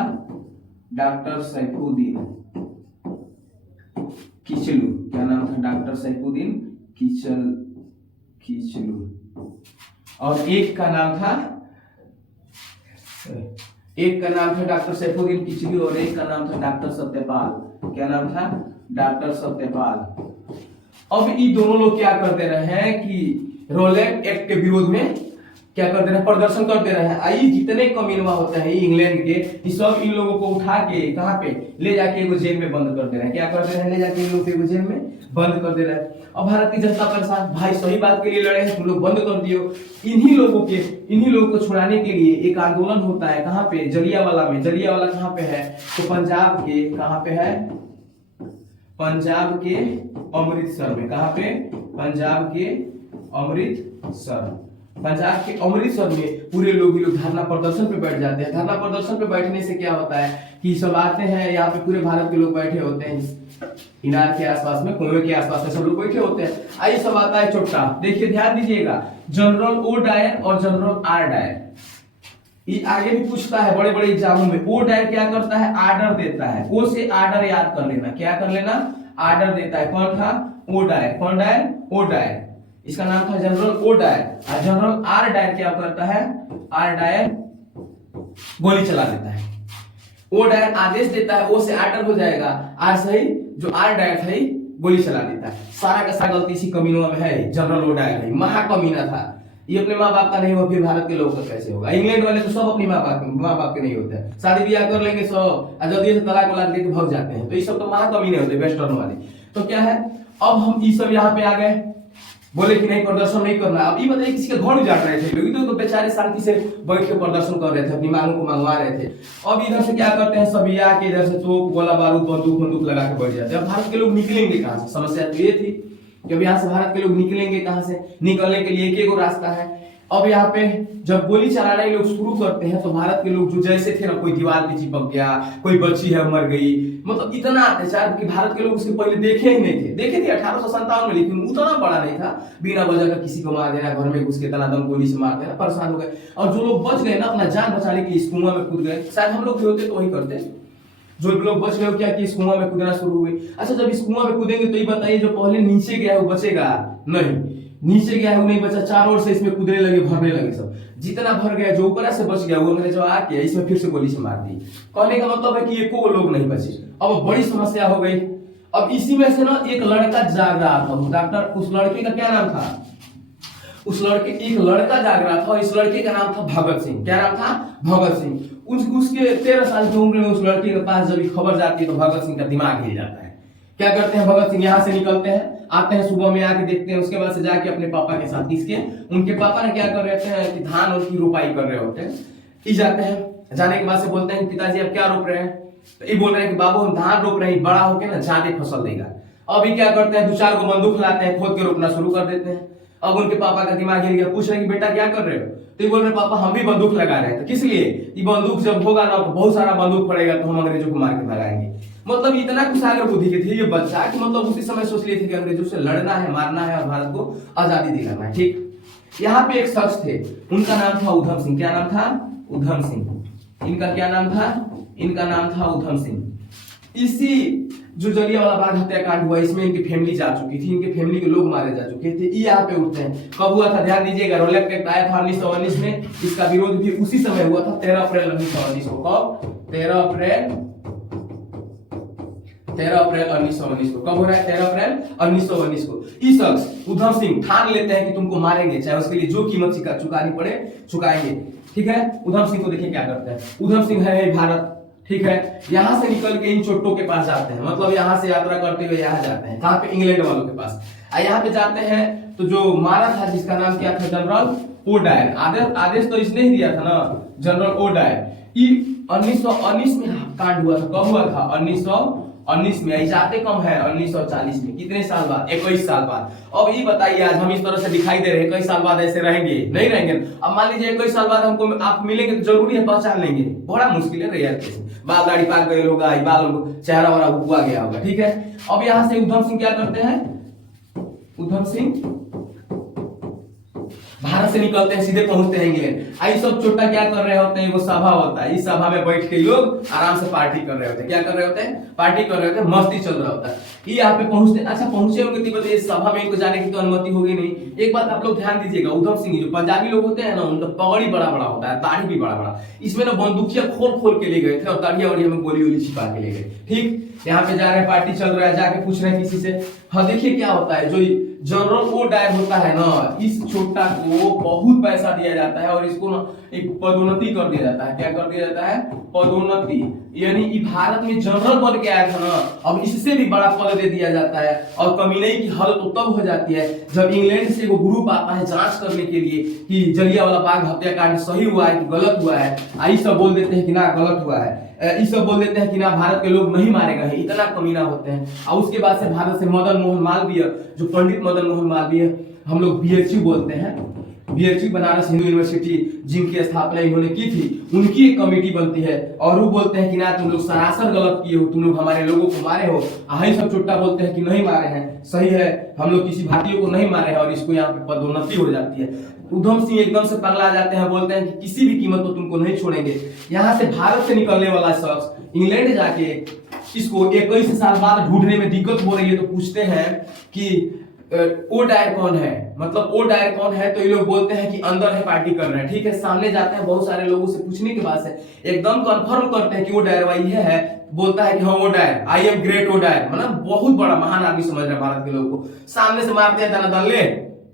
डॉक्टर सैफुद्दीन किचलू। क्या नाम था? डॉक्टर सैफुद्दीन किचलू। और एक का नाम था डॉक्टर सैफुद्दीन किचलू, और एक का नाम था डॉक्टर सत्यपाल। क्या नाम था? डॉक्टर सत्यपाल। अब ये दोनों लोग क्या करते रहे हैं कि रोलेट एक्ट के विरोध में क्या करते रहे? प्रदर्शन करते रहे। आई जितने कमीनवा होते हैं इंग्लैंड के, ये सब इन लोगों को उठा के कहां पे ले जाके एगो जेल में बंद करते रहे। क्या करते रहे? ले जाके इन लोग को एगो जेल में बंद कर दे रहे। अब भारत की जनता परेशान, भाई सही बात के लिए लड़े हैं, तुम लोग बंद कर दियो। इन्हीं लोगों को छुड़ाने के लिए एक आंदोलन होता है। कहां पे? जलियांवाला में। जलियांवाला कहां पे है? तो पंजाब के, कहां पे है? पंजाब के अमृतसर में। कहां पे? पंजाब के अमृतसर। पंजाब के अमृतसर में पूरे लोग धरना प्रदर्शन पे बैठ जाते हैं। धरना प्रदर्शन पे बैठने से क्या होता है कि सब आते हैं, यहाँ पे पूरे भारत के लोग बैठे होते हैं इनार के आसपास में, कुएं के आसपास में सब लोग बैठे होते हैं। आइए सब आता है चुटका, देखिए ध्यान दीजिएगा। जनरल ओ डायर और जनरल आर डायर, ये आगे भी पूछता है बड़े बड़े एग्जामों में। ओ डायर क्या करता है? आर्डर देता है। ओ से आर्डर याद कर लेना। क्या कर लेना? आर्डर देता है। कौन था? O Dyer. कौन डायर? O Dyer. इसका नाम था जनरल ओ डायर। और जनरल आर डायर क्या करता है? आर डायर गोली चला देता है। ओ डायर आदेश देता है, ओ से आर्डर हो जाएगा, आर सही, जो आर डायर था गोली चला देता है। सारा का सारा गलती इसी कमीनों में है। जनरल ओ डायर है, महाकमीना था। ये अपने माँ बाप का नहीं हुआ, फिर भारत के लोगों का कैसे होगा? इंग्लैंड वाले तो सब अपनी माँ बाप के नहीं होते हैं, शादी ब्याह कर लेंगे सब, जल्दी से तलाक वलाक देके भाग जाते हैं। तो ये सब तो महाकमीने होते हैं वेस्टर्न वाले। तो क्या है, अब हम ये सब यहाँ पे आ गए, बोले कि नहीं प्रदर्शन नहीं करना। अब ये बताइए किसी के घर उजाड़ रहे थे लोग, तो बेचारे शांति से बैठ के प्रदर्शन कर रहे थे, अपनी मांगों को मंगवा रहे थे। अब इधर से क्या करते हैं सब, आके इधर से तोप गोला बारूद बंदूक लगा के बैठ जाते हैं। अब भारत के लोग निकलेंगे कहां से? समस्या तो ये थी कि अब यहाँ से भारत के लोग निकलेंगे कहां से? निकलने के लिए एक ही रास्ता है। अब यहाँ पे जब गोली चलाना ये लोग शुरू करते हैं तो भारत के लोग जो जैसे थे ना, कोई दीवार पे चिपक गया, कोई बच्ची है मर गई, मतलब इतना अत्याचार कि भारत के लोग उसके पहले देखे ही नहीं थे। देखे थे 1857 में, लेकिन उतना बड़ा नहीं था। बिना वजह का किसी को मार देना, घर में घुस के तनादम गोली से मार देना, परेशान हो गए। और जो लोग बच गए ना, अपना जान बचाने के लिए इस कुआं में कूद गए। शायद हम लोग भी होते तो वही करते। जो लोग बच गए क्या कि इस कुआं में कूदना शुरू हुए। अच्छा, जब इस कुआं में कूदेंगे तो ये बताइए जो पहले नीचे गया है वो बचेगा नहीं, नीचे गया है वो नहीं बचा, चारों ओर से इसमें कूदने लगे, भरने लगे सब। जितना भर गया, जो ऊपर से बच गया वो मैंने जो आ किया इसमें फिर से गोली से मार दी। कहने का मतलब है कि ये को लोग नहीं बचे। अब बड़ी समस्या हो गई। अब इसी में से ना एक लड़का जाग रहा था, डॉक्टर, उस लड़के का क्या नाम था? उस लड़के, एक लड़का जाग रहा था, इस लड़के का नाम था भगत सिंह। क्या नाम था? भगत सिंह। उसके 13 साल की उम्र में उस लड़के के पास जब खबर जाती है तो भगत सिंह का दिमाग हिल जाता है। क्या करते हैं भगत सिंह? यहाँ से निकलते हैं, आते हैं सुबह में, आके देखते हैं, उसके बाद से जाके अपने पापा के साथ, किसके? उनके पापा ने क्या कर रहे थे कि धान और की रोपाई कर रहे होते हैं। जाते हैं, जाने के बाद से बोलते हैं पिताजी अब क्या रोप रहे हैं? तो ये बोल रहे हैं कि बाबू हम धान रोप रहे हैं, बड़ा होके ना ज्यादा फसल देगा। अभी क्या करते हैं, 2-4 को बंदूक लाते हैं, खोद के रोपना शुरू कर देते हैं। अब उनके पापा का दिमाग हिल गया, पूछ रहे कि बेटा क्या कर रहे हो, तो ये बोल रहे पापा हम भी बंदूक लगा रहे हैं। तो किस लिए? ये बंदूक जब होगा ना तो बहुत सारा बंदूक पड़ेगा तो हम अंग्रेजों को मार के भगाएंगे। मतलब इतना कुशाग्र बुद्धि के थे ये बच्चा कि मतलब उसी समय सोच लिए थे कि अंग्रेजों से लड़ना है, मारना है और भारत को आजादी दिलाना है। ठीक, यहाँ पे एक शख्स थे, उनका नाम था उधम सिंह। क्या नाम था? उधम सिंह। इनका क्या नाम था? इनका नाम था उधम सिंह। इसी जो जलियांवाला बाग हत्याकांड हुआ इसमें इनकी फैमिली जा चुकी थी, इनके फैमिली के लोग मारे जा चुके थे। ये यहाँ पे उठते हैं। कब हुआ था ध्यान दीजिएगा, रोलेक्ट एक्ट आया था 1919 में, इसका विरोध भी उसी समय हुआ था 13 अप्रैल 1919 को। कब? 13 अप्रैल 1919 को। कब हो रहा है? 13 अप्रैल 1919 को। इस शख्स उधम सिंह ठान लेते हैं कि तुमको मारेंगे, चाहे उसके लिए जो कीमत चुकानी पड़े चुकाएंगे। ठीक है, उधम सिंह को देखिए क्या करते हैं। उधम सिंह है भारत, ठीक है, यहां से निकल के इन चोट्टों के पास जाते हैं, मतलब यहां से यात्रा करते हुए यहाँ जाते हैं, कहां पे? इंग्लैंड वालों के पास। यहाँ पे जाते हैं तो जो मारा था जिसका नाम क्या था? General O'Dwyer. आदेश तो इसने ही दिया था ना, जनरल ओडायर। 1919 में कांड हुआ था। कब हुआ था? 1919 में। जाते कम है 1940 में। कितने साल बाद? 21 साल बाद। अब ये बताइए, आज हम इस तरह से दिखाई दे रहे हैं, 21 साल बाद ऐसे रहेंगे? नहीं रहेंगे। अब मान लीजिए 21 साल बाद हमको आप मिलेंगे तो जरूरी है पहचान लेंगे? बड़ा मुश्किल है यार, बाल दाढ़ी पाक गए होगा, बाल चेहरा वाला हुआ गया होगा। ठीक है, अब यहां से उधम सिंह क्या करते हैं? उधम सिंह भारत से निकलते हैं, सीधे पहुंचते हैं इंग्लैंड। आई सब छोटा क्या कर रहे होते हैं? वो सभा होता है, इस सभा में बैठ के लोग आराम से पार्टी कर रहे होते हैं। क्या कर रहे होते हैं? पार्टी कर रहे होते हैं, मस्ती चल रहा होता है। ये यहाँ पे पहुंचते, अच्छा पहुंचे होंगे तो इस सभा में इनको जाने की तो अनुमति होगी नहीं। एक बात आप लोग ध्यान दीजिएगा, उधम सिंह जो पंजाबी लोग होते हैं ना, उनका पगड़ी बड़ा बड़ा होता है, दाढ़ी भी बड़ा बड़ा। इसमें ना बंदूकिया खोल खोल के ले गए थे और दाढ़िया वाड़िया में गोली वोली छिपा के ले गए। ठीक, यहाँ पे जा रहे हैं, पार्टी चल रहा है, जाके पूछ रहे हैं किसी से। हाँ देखिए क्या होता है, जो जनरल ओडायर होता है ना, इस छोटा को बहुत पैसा दिया जाता है और इसको ना एक पदोन्नति कर दिया जाता है। क्या कर दिया जाता है? पदोन्नति। यानी भारत में जनरल बन के आया था ना, अब इससे भी बड़ा पद दे दिया जाता है। और कमीने की हालत तो तब हो जाती है जब इंग्लैंड से वो ग्रुप आता है जांच करने के लिए कि जलियांवाला बाग हत्याकांड सही हुआ है कि गलत हुआ है। आई सब बोल देते हैं कि ना गलत हुआ है, इस सब बोल देते हैं कि ना भारत के लोग नहीं मारे गए, इतना कमीना होते हैं। और उसके बाद से भारत से मदन मोहन मालवीय, जो पंडित मदन मोहन मालवीय, हम लोग बीएचयू बोलते हैं, बीएचयू बनारस हिंदू यूनिवर्सिटी जिनकी स्थापना इन्होंने की थी, उनकी एक कमेटी बनती है और वो बोलते हैं कि ना तुम लोग सरासर गलत किए हो, तुम लोग हमारे लोगों को मारे हो। आई सब चुट्टा बोलते हैं कि नहीं मारे हैं, सही है, हम लोग किसी भारतीय को नहीं मारे हैं और इसको यहाँ पे पदोन्नति हो जाती है। उधम सिंह एकदम से पगला जाते हैं, बोलते हैं कि किसी भी कीमत पर तुमको नहीं छोड़ेंगे। यहाँ से भारत से निकलने वाला शख्स इंग्लैंड जाके इसको 21 साल बाद ढूंढने में दिक्कत हो रही है, तो पूछते हैं कि ओडायर कौन है, मतलब ओडायर कौन है, तो ये लोग बोलते हैं कि अंदर है, पार्टी कर रहे हैं। ठीक है, सामने जाते हैं, बहुत सारे लोगों से पूछने के बाद से एकदम कंफर्म करते हैं कि ओडायर वही है। बोलता है कि हाँ O'Dwyer, I am great O'Dwyer, मतलब बहुत बड़ा महान आदमी समझ रहे हैं भारत के लोगों को। सामने से मारते हैं दनादन, ले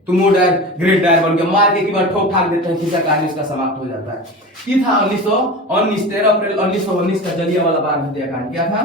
तुम ओडायर ग्रेट डायर बन गया, मार के बाद ठोक ठाक देते हैं, खिंचा कहानी उसका समाप्त हो जाता है। ये था 1919 13 अप्रैल 1919 का जलियांवाला बाग हत्याकांड। क्या था?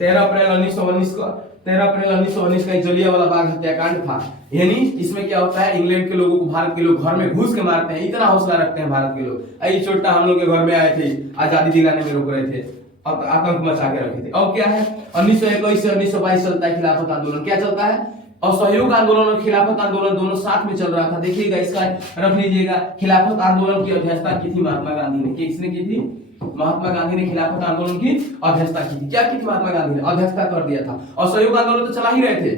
13 अप्रैल 1919 को 13 अप्रैल 1919 का जलियांवाला बाग हत्याकांड था। यानी इसमें क्या होता है, इंग्लैंड के लोगों को भारत के लोग घर में घुस के मारते हैं, इतना हौसला रखते हैं भारत के लोग। आई छोटा हम लोग के घर में आए थे, आजादी दिलाने में रोक रहे थे, अब आतंक मचा के रखे थे। अब क्या है, 1921 से 1922 चलता है खिलाफत आंदोलन। क्या चलता है? असहयोग आंदोलन और खिलाफत आंदोलन दोनों साथ में चल रहा था। देखिएगा, इसका रख लीजिएगा। खिलाफत आंदोलन की अध्यक्षता की थी महात्मा गांधी ने। किसने की थी? महात्मा गांधी ने खिलाफत आंदोलन की अध्यक्षता की थी। क्या की थी महात्मा गांधी ने? अध्यक्षता कर दिया था। असहयोग आंदोलन तो चला ही रहे थे।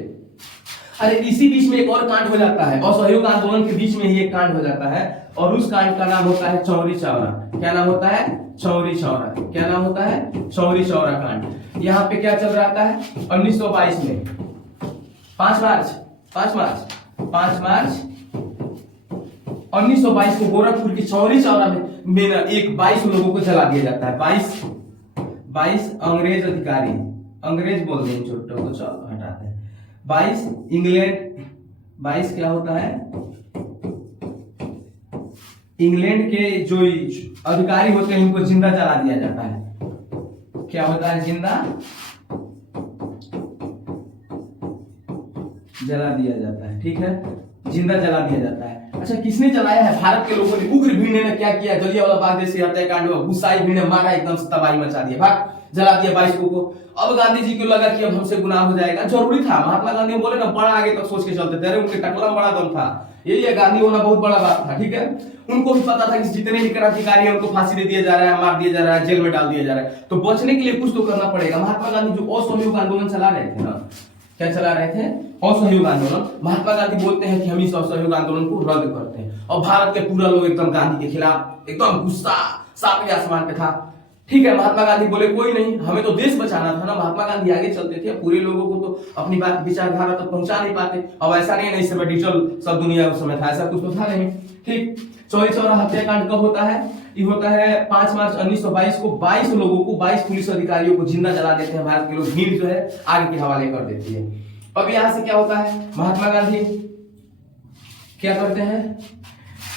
अरे इसी बीच में एक और कांड हो जाता है, असहयोग आंदोलन के बीच में ही एक कांड हो जाता है और उस कांड का नाम होता है चौरी चौरा। क्या नाम होता है? चौरी चौरा। क्या नाम होता है? चौरी चौरा कांड। यहाँ पे क्या चल रहा था 1922 में 5 मार्च 1922 को गोरखपुर की चौरी चौरा में एक 22 लोगों को जला दिया जाता है। 22 अंग्रेज अधिकारी, अंग्रेज बोल दें छोटों को, चलो हटाते हैं। 22 इंग्लैंड, 22 क्या होता है? इंग्लैंड के जो अधिकारी होते हैं इनको जिंदा जला दिया जाता है। क्या होता है? जिंदा जला दिया जाता है। ठीक है, जिंदा जला दिया जाता है। अच्छा, किसने जलाया है? भारत के लोगों ने। उग्र भीड़ ने क्या किया? जलियांवाला बाग जैसे हत्याकांड हुआ, गुस्साई भीड़ ने मारा, एकदम से तबाही मचा दिया, भाग जला दिया 22 को। अब गांधी जी को लगा कि अब हमसे गुनाह हो जाएगा। जरूरी था, महात्मा गांधी बोले ना, बड़ा आगे तक सोच के चलते थे। अरे उनके टकला में बड़ा दम था, ये गांधी होना बहुत बड़ा बात था, ठीक है। उनको भी पता था कि जितने भी क्रांतिकारी हैं उनको फांसी दे दिया जा रहा है, मार दिया जा रहा है, जेल में डाल दिया जा रहा है, तो बचने के लिए कुछ तो करना पड़ेगा। महात्मा गांधी जो असहयोग आंदोलन चला रहे थे ना, क्या चला रहे थे? असहयोग आंदोलन। महात्मा गांधी बोलते हैं कि हम इस असहयोग आंदोलन को रद्द करते हैं, और भारत के पूरा लोग एकदम गांधी के खिलाफ एकदम गुस्सा सातवें आसमान पे था, ठीक है। महात्मा गांधी बोले कोई नहीं, हमें तो देश बचाना था ना। महात्मा गांधी आगे चलते थे, पूरे लोगों को तो अपनी बात विचारधारा तक पहुंचा नहीं पाते। अब ऐसा नहीं है, इस समय डिजिटल सब दुनिया उस समय था, ऐसा कुछ तो था नहीं, ठीक। चौरी चौरा हत्याकांड कब होता है? ये होता है 5 मार्च 1922 को। 22 लोगों को, 22 पुलिस अधिकारियों को जिंदा जला देते हैं भारत के लोग। भीड़ जो है आगे के हवाले कर देती है। अब यहां से क्या होता है, महात्मा गांधी क्या करते हैं,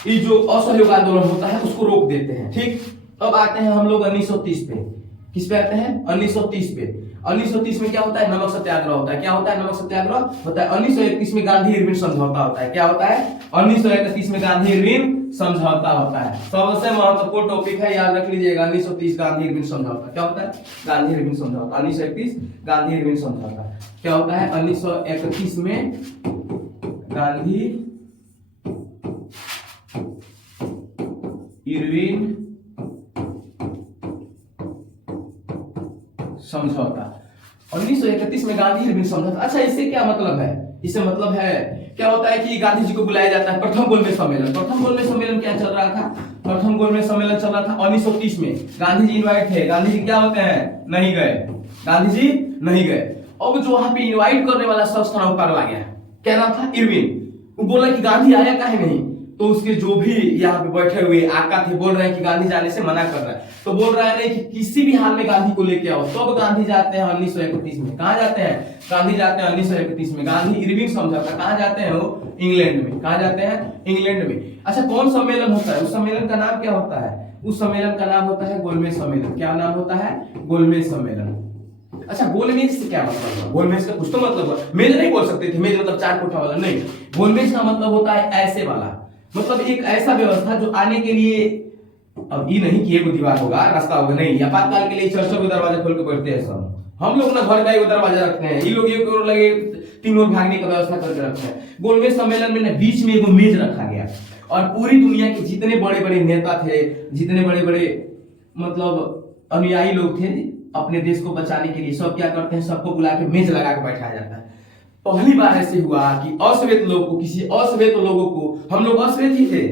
ये जो असहयोग आंदोलन होता है उसको रोक देते हैं, ठीक। अब आते हैं हम लोग 1930 पे। किस पे आते हैं? 1930 पे। 1930 में क्या होता है? नमक सत्याग्रह होता है। क्या होता है? नमक सत्याग्रह होता है। 1931 में गांधी इरविन समझौता होता है। क्या होता है? 1931 में गांधी इरविन समझौता होता है। सबसे महत्वपूर्ण टॉपिक है, याद रख लीजिएगा। 1930 गांधी इरविन समझौता क्या होता है? गांधी इरविन समझौता। 1931 गांधी इरविन समझौता क्या होता है? 1931 में गांधी इरविन समझौता। 1931 में गांधी इरविन समझौता। अच्छा, इससे क्या मतलब है? इससे मतलब है क्या होता है कि गांधी जी को बुलाया जाता है प्रथम गोलमेज सम्मेलन। प्रथम गोलमेज सम्मेलन क्या चल रहा था? प्रथम गोलमेज सम्मेलन चल रहा था 1930 में। गांधी जी इनवाइट थे। गांधी जी क्या होते हैं? नहीं गए। गांधी जी नहीं गए। अब जो वहां पे इनवाइट करने वाला शख्स था वो पगला गया। क्या नाम था? इरविन। वो बोला कि गांधी आया काहे नहीं? तो उसके जो भी यहाँ पे बैठे हुए आका थे बोल रहे हैं कि गांधी जाने से मना कर रहा है। तो बोल रहा है नहीं कि किसी भी हाल में गांधी को लेके आओ। तब गांधी जाते हैं 1931 में। कहाँ जाते हैं? गांधी जाते हैं 1931 में। गांधी इरविन समझौता। कहाँ जाते हैं वो? इंग्लैंड में। कहाँ जाते हैं? इंग्लैंड में। अच्छा, कौन सम्मेलन होता है? उस सम्मेलन का नाम क्या होता है? उस सम्मेलन का नाम होता है गोलमेज सम्मेलन। क्या नाम होता है? गोलमेज सम्मेलन। अच्छा, गोलमेज से क्या मतलब है? गोलमेज का कुछ तो मतलब है। मेज नहीं बोल सकते थे, मेज मतलब 4 कोठा वाला नहीं। गोलमेज का मतलब होता है ऐसे वाला, मतलब एक ऐसा व्यवस्था जो आने के लिए, अब ये नहीं कि एक दीवार होगा, रास्ता होगा, नहीं। आपातकाल के लिए 400 को दरवाजा खोल के बैठते हैं सब। हम लोग ना घर का एक दरवाजा रखते हैं, ये लोग एक ओर लगे 3 ओर भागने का व्यवस्था करके रखते हैं। गोलमेज सम्मेलन में ना बीच में एक मेज रखा गया, और पूरी दुनिया के जितने बड़े बड़े नेता थे, जितने बड़े बड़े मतलब अनुयायी लोग थे अपने देश को बचाने के लिए, सब क्या करते हैं? सबको बुला के मेज लगा के बैठाया जाता है। पहली बार ऐसे हुआ कि अश्वेत लोग को, किसी अश्वेत लोगों को, हम लोग अश्वेत ही थे,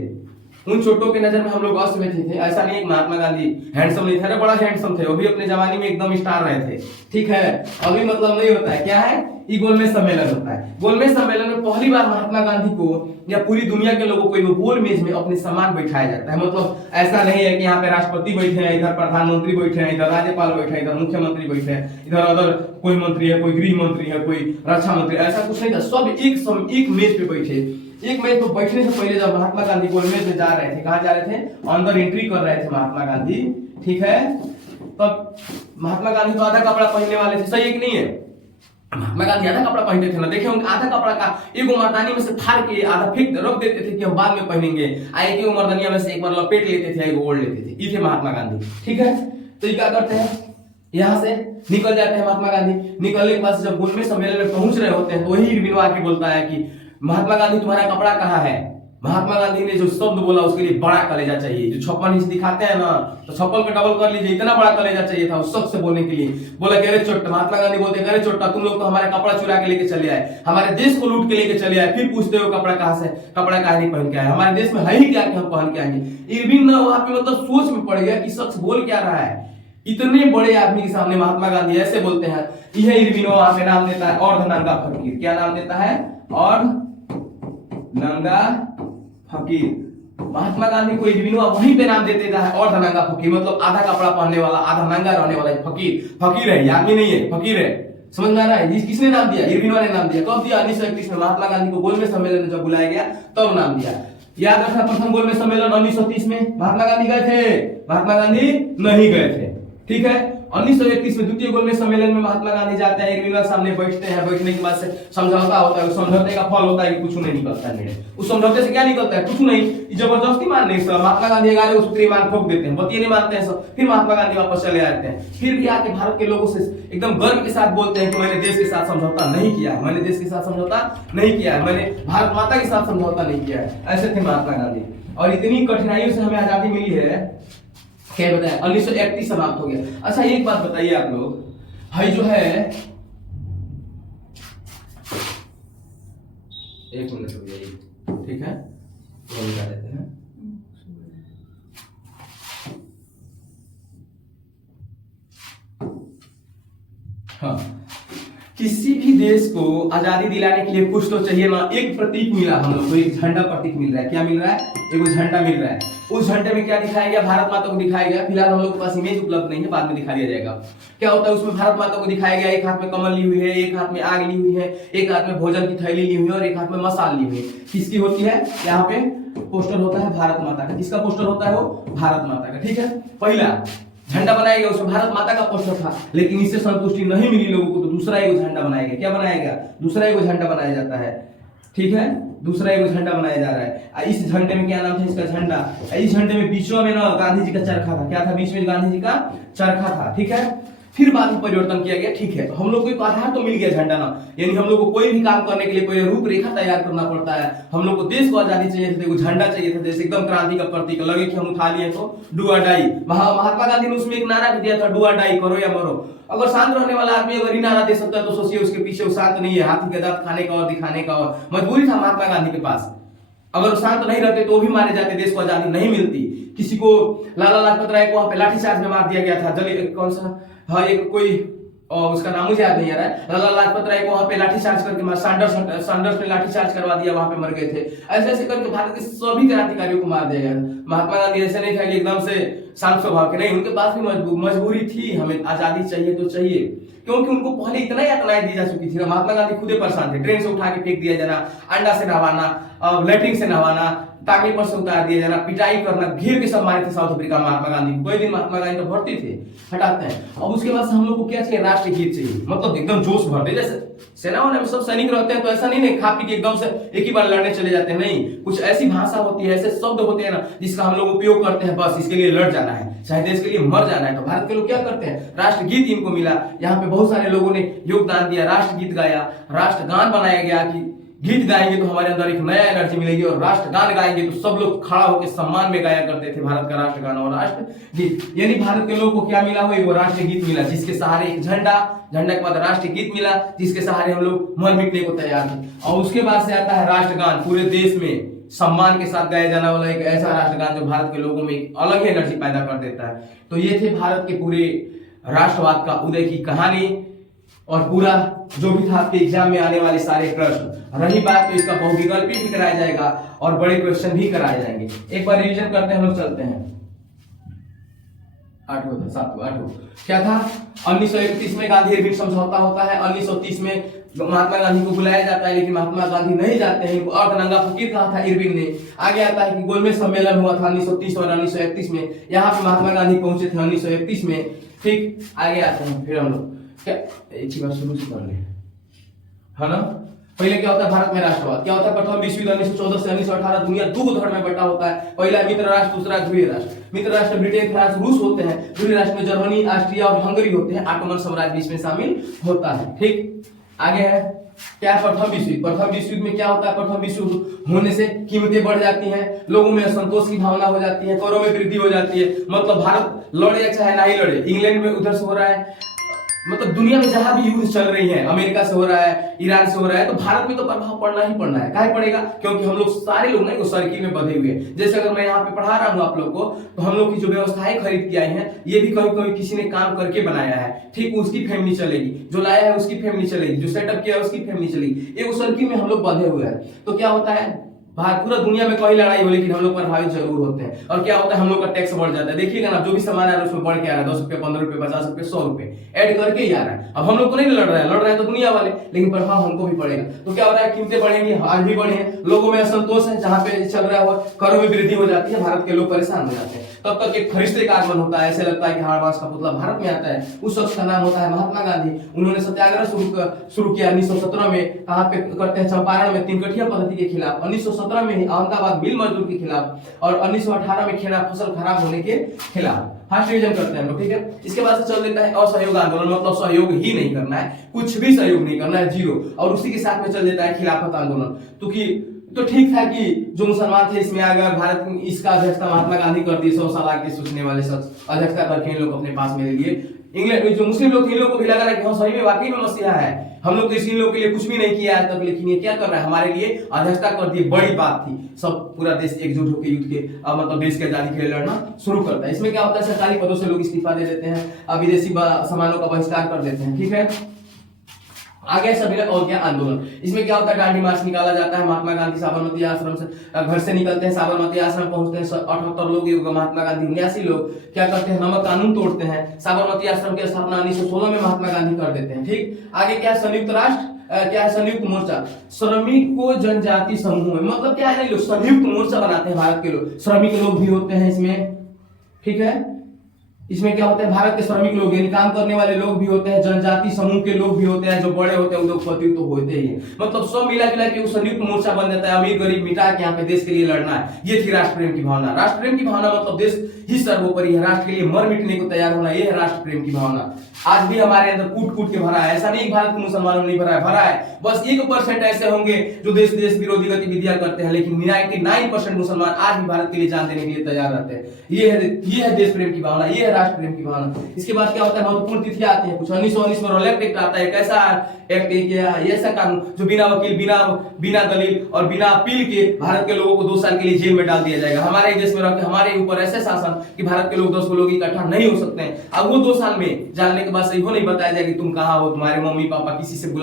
उन छोटों के नजर में हम लोग अश्वेत ही थे। ऐसा नहीं है महात्मा गांधी हैंडसम नहीं थे, बड़ा हैंडसम थे, वो भी अपने जमाने में एकदम स्टार रहे थे, ठीक है। अभी मतलब नहीं होता है। क्या है? ये गोलमेज सम्मेलन होता है। गोलमेज सम्मेलन में पहली बार महात्मा गांधी को या पूरी दुनिया के लोगों को गोलमेज में अपने समान बैठाया जाता है। मतलब ऐसा नहीं है कि यहाँ पे राष्ट्रपति बैठे हैं, इधर प्रधानमंत्री बैठे हैं, इधर राज्यपाल बैठे हैं, इधर मुख्यमंत्री बैठे हैं, इधर अदर कोई मंत्री है, कोई गृह मंत्री है, कोई रक्षा मंत्री, ऐसा कुछ नहीं था। सब एक मेज पे बैठे। एक मेज पे बैठने से पहले जब महात्मा गांधी गोलमेज में जा रहे थे, कहाँ जा रहे थे? अंदर एंट्री कर रहे थे महात्मा गांधी, ठीक है। तब महात्मा गांधी तो आधा कपड़ा पहनने वाले थे, सही है कि नहीं है? महात्मा गांधी आधा कपड़ा पहनते थे ना, देखिए उनका आधा कपड़ा का एगो मर्दानी में से फाड़ के आधा फेंक रख देते थे कि हम बाद में पहनेंगे, एक मर्दानिया में से एक बार लपेट लेते थे, एगो ओढ़ लेते थे। ये थे महात्मा गांधी, ठीक है। तो ये क्या करते हैं? यहाँ से निकल जाते हैं महात्मा गांधी। निकलने के बाद जब गोलमेज सम्मेलन में पहुंच रहे होते हैं तो वही इरविन आके बोलता है कि महात्मा गांधी तुम्हारा कपड़ा कहाँ है? महात्मा गांधी ने जो शब्द बोला उसके लिए बड़ा कलेजा चाहिए। जो 56 इंच दिखाते हैं ना, तो 56 का डबल कर लीजिए, इतना बड़ा कलेजा चाहिए था उस शख्स से बोलने के लिए। बोला कि अरे चोट्टा, महात्मा गांधी बोलते हैं अरे चोट्टा, तुम लोग तो हमारे कपड़ा चुरा के लेके चले आए, हमारे देश को लूट के लेके चले आए, फिर पूछते हो कपड़ा कहाँ से? कपड़ा कहाँ नहीं पहन के आए? हमारे देश में है ही क्या कि हम पहन के आएंगे? इरविन ना वहां पे मतलब सोच में पड़ गया कि शख्स बोल क्या रहा है। इतने बड़े आदमी के सामने महात्मा गांधी ऐसे बोलते हैं। यह इरविन वहां पे नाम देता है अर्धनंगा फकीर। क्या नाम देता है? अर्धनंगा फकीर। महात्मा गांधी को इरविन वहीं पे नाम दे देता है अर्धनंगा फकीर, मतलब आधा कपड़ा पहनने वाला, आधा नंगा रहने वाला फकीर। फकीर है, आदमी नहीं है, फकीर है। समझ में आ रहा है? किसने नाम दिया? इरविन ने नाम दिया। कब दिया? 1931 में महात्मा गांधी को गोलमेज सम्मेलन में जब बुलाया गया तब नाम दिया। याद रखना, प्रथम गोलमेज सम्मेलन 1930 में महात्मा गांधी गए थे? महात्मा गांधी नहीं गए थे, ठीक है। 1931 में द्वितीय गोलमेज सम्मेलन में महात्मा गांधी जाते हैं, इरविन के सामने बैठते हैं। बैठने के बाद से समझौता होता है। उस समझौते का फल होता है कि कुछ नहीं निकलता है निर्णय। उस समझौते से क्या निकलता है? कुछ नहीं, जबरदस्ती मानने से महात्मा गांधी 11 सूत्री मान ठोक देते हैं, बतिये नहीं मानते हैं सब। फिर महात्मा गांधी वापस चले आते हैं। फिर भी आके भारत के लोगों से एकदम गर्व के साथ बोलते हैं कि मैंने देश के साथ समझौता नहीं किया है, मैंने देश के साथ समझौता नहीं किया है, मैंने भारत माता के साथ समझौता नहीं किया है। ऐसे थे महात्मा गांधी। और इतनी कठिनाइयों से हमें आजादी मिली है, क्या बताया, 1931 समाप्त हो गया। अच्छा एक बात बताइए आप लोग, भाई जो है, एक मिनट हो गया, ठीक है, तो बता देते हैं। हाँ, किसी भी देश को आजादी दिलाने के लिए कुछ तो चाहिए ना। एक प्रतीक मिला हम लोग को, एक झंडा प्रतीक मिल रहा है। क्या मिल रहा है? एक झंडा मिल रहा है। उस झंडे में क्या दिखाया गया? भारत माता को दिखाया गया। फिलहाल हम लोग के पास इमेज उपलब्ध नहीं है, बाद में दिखा दिया जाएगा। क्या होता है उसमें? भारत माता को दिखाया गया, एक हाथ में कमल ली हुई है, एक हाथ में आग ली हुई है, एक हाथ में भोजन की थैली ली हुई है और एक हाथ में मसाल ली हुई है। किसकी होती है? यहाँ पे पोस्टर होता है भारत माता का। किसका पोस्टर होता है? वो भारत माता का। ठीक है, पहला झंडा बनाया गया, उसमें भारत माता का पोस्टर था। लेकिन इससे संतुष्टि नहीं मिली लोगों को, तो दूसरा एक झंडा बनाया गया। क्या बनाया गया? दूसरा एक झंडा बनाया जाता है। ठीक है, दूसरा एक झंडा बनाया जा रहा है। इस झंडे में क्या नाम था इसका? झंडा। इस झंडे में बीचों में ना गांधी जी का चरखा था। क्या था? बीच में गांधी जी का चरखा था। ठीक है, फिर बाद में परिवर्तन किया गया। ठीक है, हम लोग को एक आधार तो मिल गया झंडा ना, यानी हम लोग को कोई भी काम करने के लिए कोई रूपरेखा तैयार करना पड़ता है। हम लोग को देश को आजादी चाहिए थी, देखो झंडा चाहिए था, जैसे एकदम क्रांति का प्रतीक लगे कि हम उठा लिए तो डू और डाई। महात्मा गांधी ने उसमें एक नारा भी दिया था, डू और डाई, करो या मरो। अगर शांत रहने वाला आदमी अगर ये नारा दे सकता है तो सोचिए उसके पीछे वो शांत नहीं है, हाथी के दांत खाने का और दिखाने का और मजबूरी था महात्मा गांधी के पास। अगर शांत नहीं रहते तो भी मारे जाते, देश को आजादी नहीं मिलती। किसी को लाला लाजपत राय को वहां पे लाठीचार्ज में मार दिया गया था। कौन सा, हाँ एक कोई और उसका नाम मुझे याद नहीं आ रहा है। लाला लाजपत राय को वहां पे लाठीचार्ज करके सैंडर्स ने लाठीचार्ज करवा दिया, वहां पे मर गए थे। ऐसे ऐसे करके भारत के सभी क्रांतिकारियों को मार दिया गया। महात्मा गांधी ऐसे नहीं था कि एकदम से शांत स्वभाव के, नहीं, उनके पास भी मजबूरी थी, हमें आजादी चाहिए तो चाहिए, क्योंकि उनको पहले इतना यातनाएं दी जा चुकी थी। महात्मा गांधी खुद परेशान थे, ट्रेन से उठा के फेंक दिया जाना, अंडा से नहवाना, लेटरिन से नहवाना, टांगे पर से उतार दिया जाना, पिटाई करना, घेर के सब मारे थे साउथ अफ्रीका महात्मा गांधी को। कोई दिन महात्मा गांधी तो भर्ती थे, हटाते हैं। अब उसके बाद हम लोग को क्या चाहिए? राष्ट्रीय गीत चाहिए, मतलब एकदम जोश भर दे। जैसे सेना में सब सैनिक रहते हैं तो ऐसा नहीं खा पी के एकदम से एक ही बार लड़ने चले जाते हैं, नहीं, कुछ ऐसी भाषा होती है, ऐसे शब्द होते हैं ना जिसका हम लोग उपयोग करते हैं, बस इसके लिए लड़ जाना है, चाहे देश के लिए मर जाना है। तो भारत के लोग क्या करते हैं? राष्ट्र गीत इनको मिला, यहाँ पे बहुत सारे लोगों ने योगदान दिया, राष्ट्र गीत गाया, राष्ट्रगान बनाया गया कि गीत गाएंगे तो हमारे अंदर एक नया एनर्जी मिलेगी, और राष्ट्रगान गाएंगे तो सब लोग खड़ा होकर सम्मान में गाया करते थे भारत का राष्ट्रगान और राष्ट्र गीत। यानी भारत के लोगों को क्या मिला हुआ? वो राष्ट्रीय गीत मिला, जिसके सहारे एक झंडा, झंडा के बाद राष्ट्रीय गीत मिला, जिसके सहारे हम लोग मर मिटने को तैयार थे। और उसके बाद से आता है राष्ट्रगान, पूरे देश में सम्मान के साथ गाया जाने वाला एक ऐसा राष्ट्रगान जो भारत के लोगों में एक अलग ही एनर्जी पैदा कर देता है। तो ये थे भारत के पूरे राष्ट्रवाद का उदय की कहानी, और पूरा जो भी था आपके एग्जाम में आने वाले सारे प्रश्न। रही बात तो इसका बहुविकल्पी भी कराया जाएगा और बड़े क्वेश्चन भी कराए जाएंगे। एक बार रिवीजन करते हैं, हम लोग चलते हैं। 8वां क्या था? 1931 में गांधी इरविन समझौता होता है। 1930 में महात्मा गांधी को बुलाया जाता है, लेकिन महात्मा गांधी नहीं जाते हैं, इनको अर्धनंगा फकीर कहा था इरविन ने। आगे आता है कि गोलमेज सम्मेलन हुआ था 1930 और 1931 में, यहाँ पे महात्मा गांधी पहुंचे थे 1931 में। ठीक, आगे आते हैं फिर हम लोग, क्या एक ही बार शुरू से कर ले, है ना। पहले क्या होता है भारत में राष्ट्रवाद? क्या होता है? प्रथम विश्व युद्ध 1914 से 1918 दुनिया दो धड़ में बटा होता है। पहला मित्र राष्ट्र, दूसरा ध्रुवीय राष्ट्र। मित्र राष्ट्र ब्रिटेन, फ्रांस, रूस होते हैं। ध्रुवीय राष्ट्र में जर्मनी, ऑस्ट्रिया और हंगरी होते हैं। ऑटोमन साम्राज्य बीच में शामिल होता है। ठीक, आगे है क्या? प्रथम विश्व युद्ध। प्रथम विश्व युद्ध में क्या होता है? प्रथम विश्व युद्ध होने से कीमतें बढ़ जाती हैं, लोगों में असंतोष की भावना हो जाती है, करों में वृद्धि हो जाती है। मतलब भारत लड़े या चाहे ना ही लड़े, इंग्लैंड में उधर से हो रहा है, मतलब दुनिया में जहां भी युद्ध चल रही है, अमेरिका से हो रहा है, ईरान से हो रहा है, तो भारत में तो प्रभाव पड़ना ही पड़ना है। काहे पड़ेगा? क्योंकि हम लोग सारे लोग ना सर्किल में बंधे हुए हैं। जैसे अगर मैं यहाँ पे पढ़ा रहा हूँ आप लोग को, तो हम लोग की जो व्यवस्थाएं खरीद के आए हैं, ये भी कभी कभी किसी ने काम करके बनाया है। ठीक, उसकी फैमिली चलेगी, जो लाया है उसकी फैमिली चलेगी, जो सेटअप किया है उसकी फैमिली चलेगी। एक सर्किल में हम लोग बंधे हुए हैं। तो क्या होता है? पूरा दुनिया में कोई लड़ाई हो, लेकिन हम लोग प्रभावित जरूर होते हैं। और क्या होता है? हम लोग का टैक्स बढ़ जाता है। देखिएगा ना, जो भी सामान आ रहा है उसमें बढ़ के आ रहा है, 10 रुपए, 15 रुपए, 50 रुपए, 100 रुपए ऐड करके ही आ रहा है। अब हम लोग को नहीं लड़ रहा है तो दुनिया वाले, लेकिन प्रभाव हमको भी पड़ेगा। तो क्या हो रहा है? कीमतें बढ़ेंगी, आज भी बढ़े हैं, लोगों में असंतोष है, जहां पे चल रहा है करों में वृद्धि हो जाती है, भारत के लोग परेशान हो जाते हैं। तब तक एक फरिश्ते का आगमन होता है, ऐसे लगता है कि हमारे पास का पुतला भारत में आता है। उस शख्स का नाम होता है महात्मा गांधी। उन्होंने सत्याग्रह शुरू किया 1917 में। कहाँ पे करते हैं? चंपारण में, तीन कठिया पद्धति के खिलाफ। 1917 में ही अहमदाबाद मिल मजदूर के खिलाफ, और 1918 में खेड़ा फसल खराब होने के खिलाफ। फर्स्ट डिवीजन करते हैं हम लोग, ठीक है। इसके बाद से चल देता है असहयोग आंदोलन, मतलब सहयोग ही नहीं करना है, कुछ भी सहयोग नहीं करना है, जीरो। और उसी के साथ में चल देता है खिलाफत आंदोलन। तो ठीक था कि जो मुसलमान थे इसमें अगर भारत इसका अध्यक्षता महात्मा गांधी कर दिए, 100 साल आगे सोचने वाले शख्स अध्यक्षता करके इन लोग अपने पास में ले लिए। इंग्लैंड में जो मुस्लिम लोग थे इन लोग को भी लगा कि हाँ सही में वाकई में मसीहा है, हम लोग तो इस इन लोग के लिए कुछ भी नहीं किया आज तक, लेकिन ये क्या कर रहा है हमारे लिए, अध्यक्षता कर दिए, बड़ी बात थी। सब पूरा देश एकजुट होकर युद्ध के मतलब देश की आजादी के लिए लड़ना शुरू करता है। इसमें क्या होता है? सरकारी पदों से लोग इस्तीफा दे देते हैं, विदेशी सामानों का बहिष्कार कर देते हैं, ठीक है। आगे सभी और क्या आंदोलन, इसमें क्या होता है? दांडी मार्च निकाला जाता है। महात्मा गांधी साबरमती आश्रम से घर से निकलते हैं, साबरमती आश्रम पहुंचते हैं। 78 लोग, महात्मा गांधी 79 लोग क्या करते हैं? नमक कानून तोड़ते हैं। साबरमती आश्रम की स्थापना 1916 में महात्मा गांधी कर देते हैं, ठीक। आगे क्या है? संयुक्त राष्ट्र क्या है? संयुक्त मोर्चा, श्रमिक को जनजाति समूह में, मतलब क्या है? लोग संयुक्त मोर्चा बनाते हैं भारत के लोग, श्रमिक लोग भी होते हैं इसमें, ठीक है। इसमें क्या होता है? भारत के श्रमिक लोग यानी काम करने वाले लोग भी होते हैं, जनजाति समूह के लोग भी होते हैं, जो बड़े होते हैं उद्योगपति तो होते ही हैं। मतलब सब मिला जुला के संयुक्त मोर्चा बन जाता है, अमीर गरीब मिटा के यहाँ पे देश के लिए लड़ना है। ये थी राष्ट्र प्रेम की भावना। राष्ट्र प्रेम की भावना मतलब देश ही सर्वोपरि है, राष्ट्र के लिए मर मिटने को तैयार होना, ये है राष्ट्र प्रेम की भावना। आज भी हमारे अंदर कूट कूट के भरा है, ऐसा नहीं भारत के मुसलमानों ने नहीं भरा है, बस 1% ऐसे होंगे जो देश विरोधी गतिविधियां करते हैं, लेकिन 99% मुसलमान आज भी भारत के लिए जान देने के लिए तैयार रहते हैं। ये है देश प्रेम की भावना, ये है राष्ट्र प्रेम की भावना। इसके बाद क्या होता है? महत्वपूर्ण तिथियां आती है कुछ। 1919 में रोलेक्ट एक्ट आता है। कैसा एक्ट? ऐसा कानून जो बिना वकील, बिना दलील और बिना अपील के भारत के लोगों को 2 साल के लिए जेल में डाल दिया जाएगा। हमारे देश में रहकर हमारे ऊपर ऐसे शासन कि भारत के लोग 10 लोग इकट्ठा नहीं हो सकते हैं। अब वो 2 साल में जानने के बाद सही हो नहीं बताया जाएगा कि तुम कहाँ हो, तुम्हारे मम्मी पापा किसी से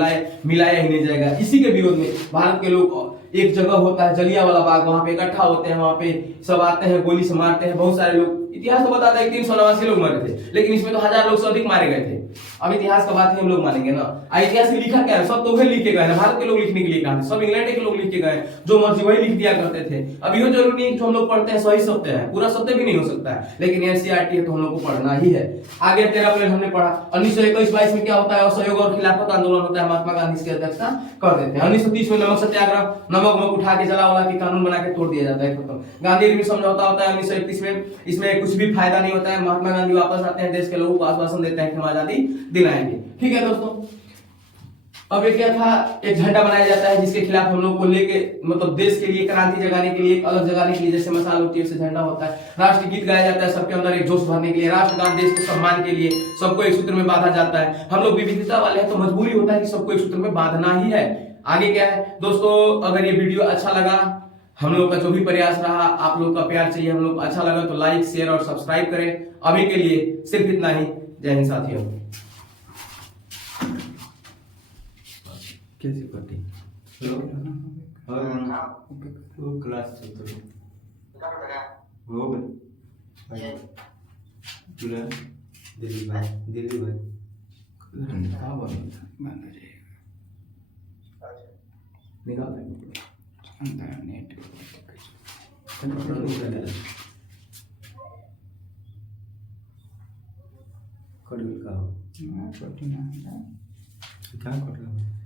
मिलाया ही नहीं जाएगा। इसी के विरोध में भारत के लोग, एक जगह होता है जलियांवाला बाग, वहां पे इकट्ठा होते हैं, वहां पे सब आते हैं, गोली से मारते हैं बहुत सारे लोग। इतिहास तो बताता है कि 389 लोग मरे थे, लेकिन इसमें तो 1000 लोग से अधिक मारे गए थे। अब इतिहास का बात ही हम लोग मानेंगे ना। इतिहास में लिखा क्या है? सब तो वही लिख के गए ना, भारत के लोग लिखने के लिए कहा, सब इंग्लैंड के लोग लिख के गए, जो मर्जी वही लिख दिया करते थे। अब यह जरूरी नहीं जो हम लोग पढ़ते हैं सही सत्य है, पूरा सत्य भी नहीं हो सकता है, लेकिन एनसीईआरटी है तो हम लोग को पढ़ना ही है। आगे 13 मिनट हमने पढ़ा। 1921-22 में क्या होता है? असहयोग और खिलाफत आंदोलन होता है, महात्मा गांधी की अध्यक्षता कर देते हैं। 1930 में नमक सत्याग्रह, नमक उठा के जला वाला के कानून बना के तोड़ दिया जाता है, खत्म। गांधी में समझौता होता है 1931 में, इसमें कुछ भी फायदा नहीं होता है। महात्मा गांधी वापस आते हैं, देश के लोगों को आश्वासन देते हैं कि हम आजादी दिलाएंगे, ठीक है दोस्तों। अब ये क्या था? एक झंडा बनाया जाता है जिसके खिलाफ हम लोग को लेके, मतलब देश के लिए क्रांति जगाने के लिए, अलग जगाने के लिए, जैसे मसाल होती है वैसे झंडा होता है। राष्ट्रगीत गाया जाता है, सबके अंदर एक जोश भरने के लिए, राष्ट्रगान देश के सम्मान के लिए, सबको एक सूत्र में बांधा जाता है। हम लोग विविधता वाले हैं तो मजबूरी होता है कि सबको एक सूत्र में बांधना ही है। आगे क्या है दोस्तों? अगर ये वीडियो अच्छा लगा, हम लोग का जो भी प्रयास रहा, आप लोग का प्यार चाहिए, हम लोग को अच्छा लगा तो लाइक, शेयर और सब्सक्राइब करें। अभी के लिए सिर्फ इतना ही। जय हिंद साथियों। कैसे करते हैं? हेलो क्लास हो भाई दिल्ली भाई निकाल नेट क्या कर रहा है?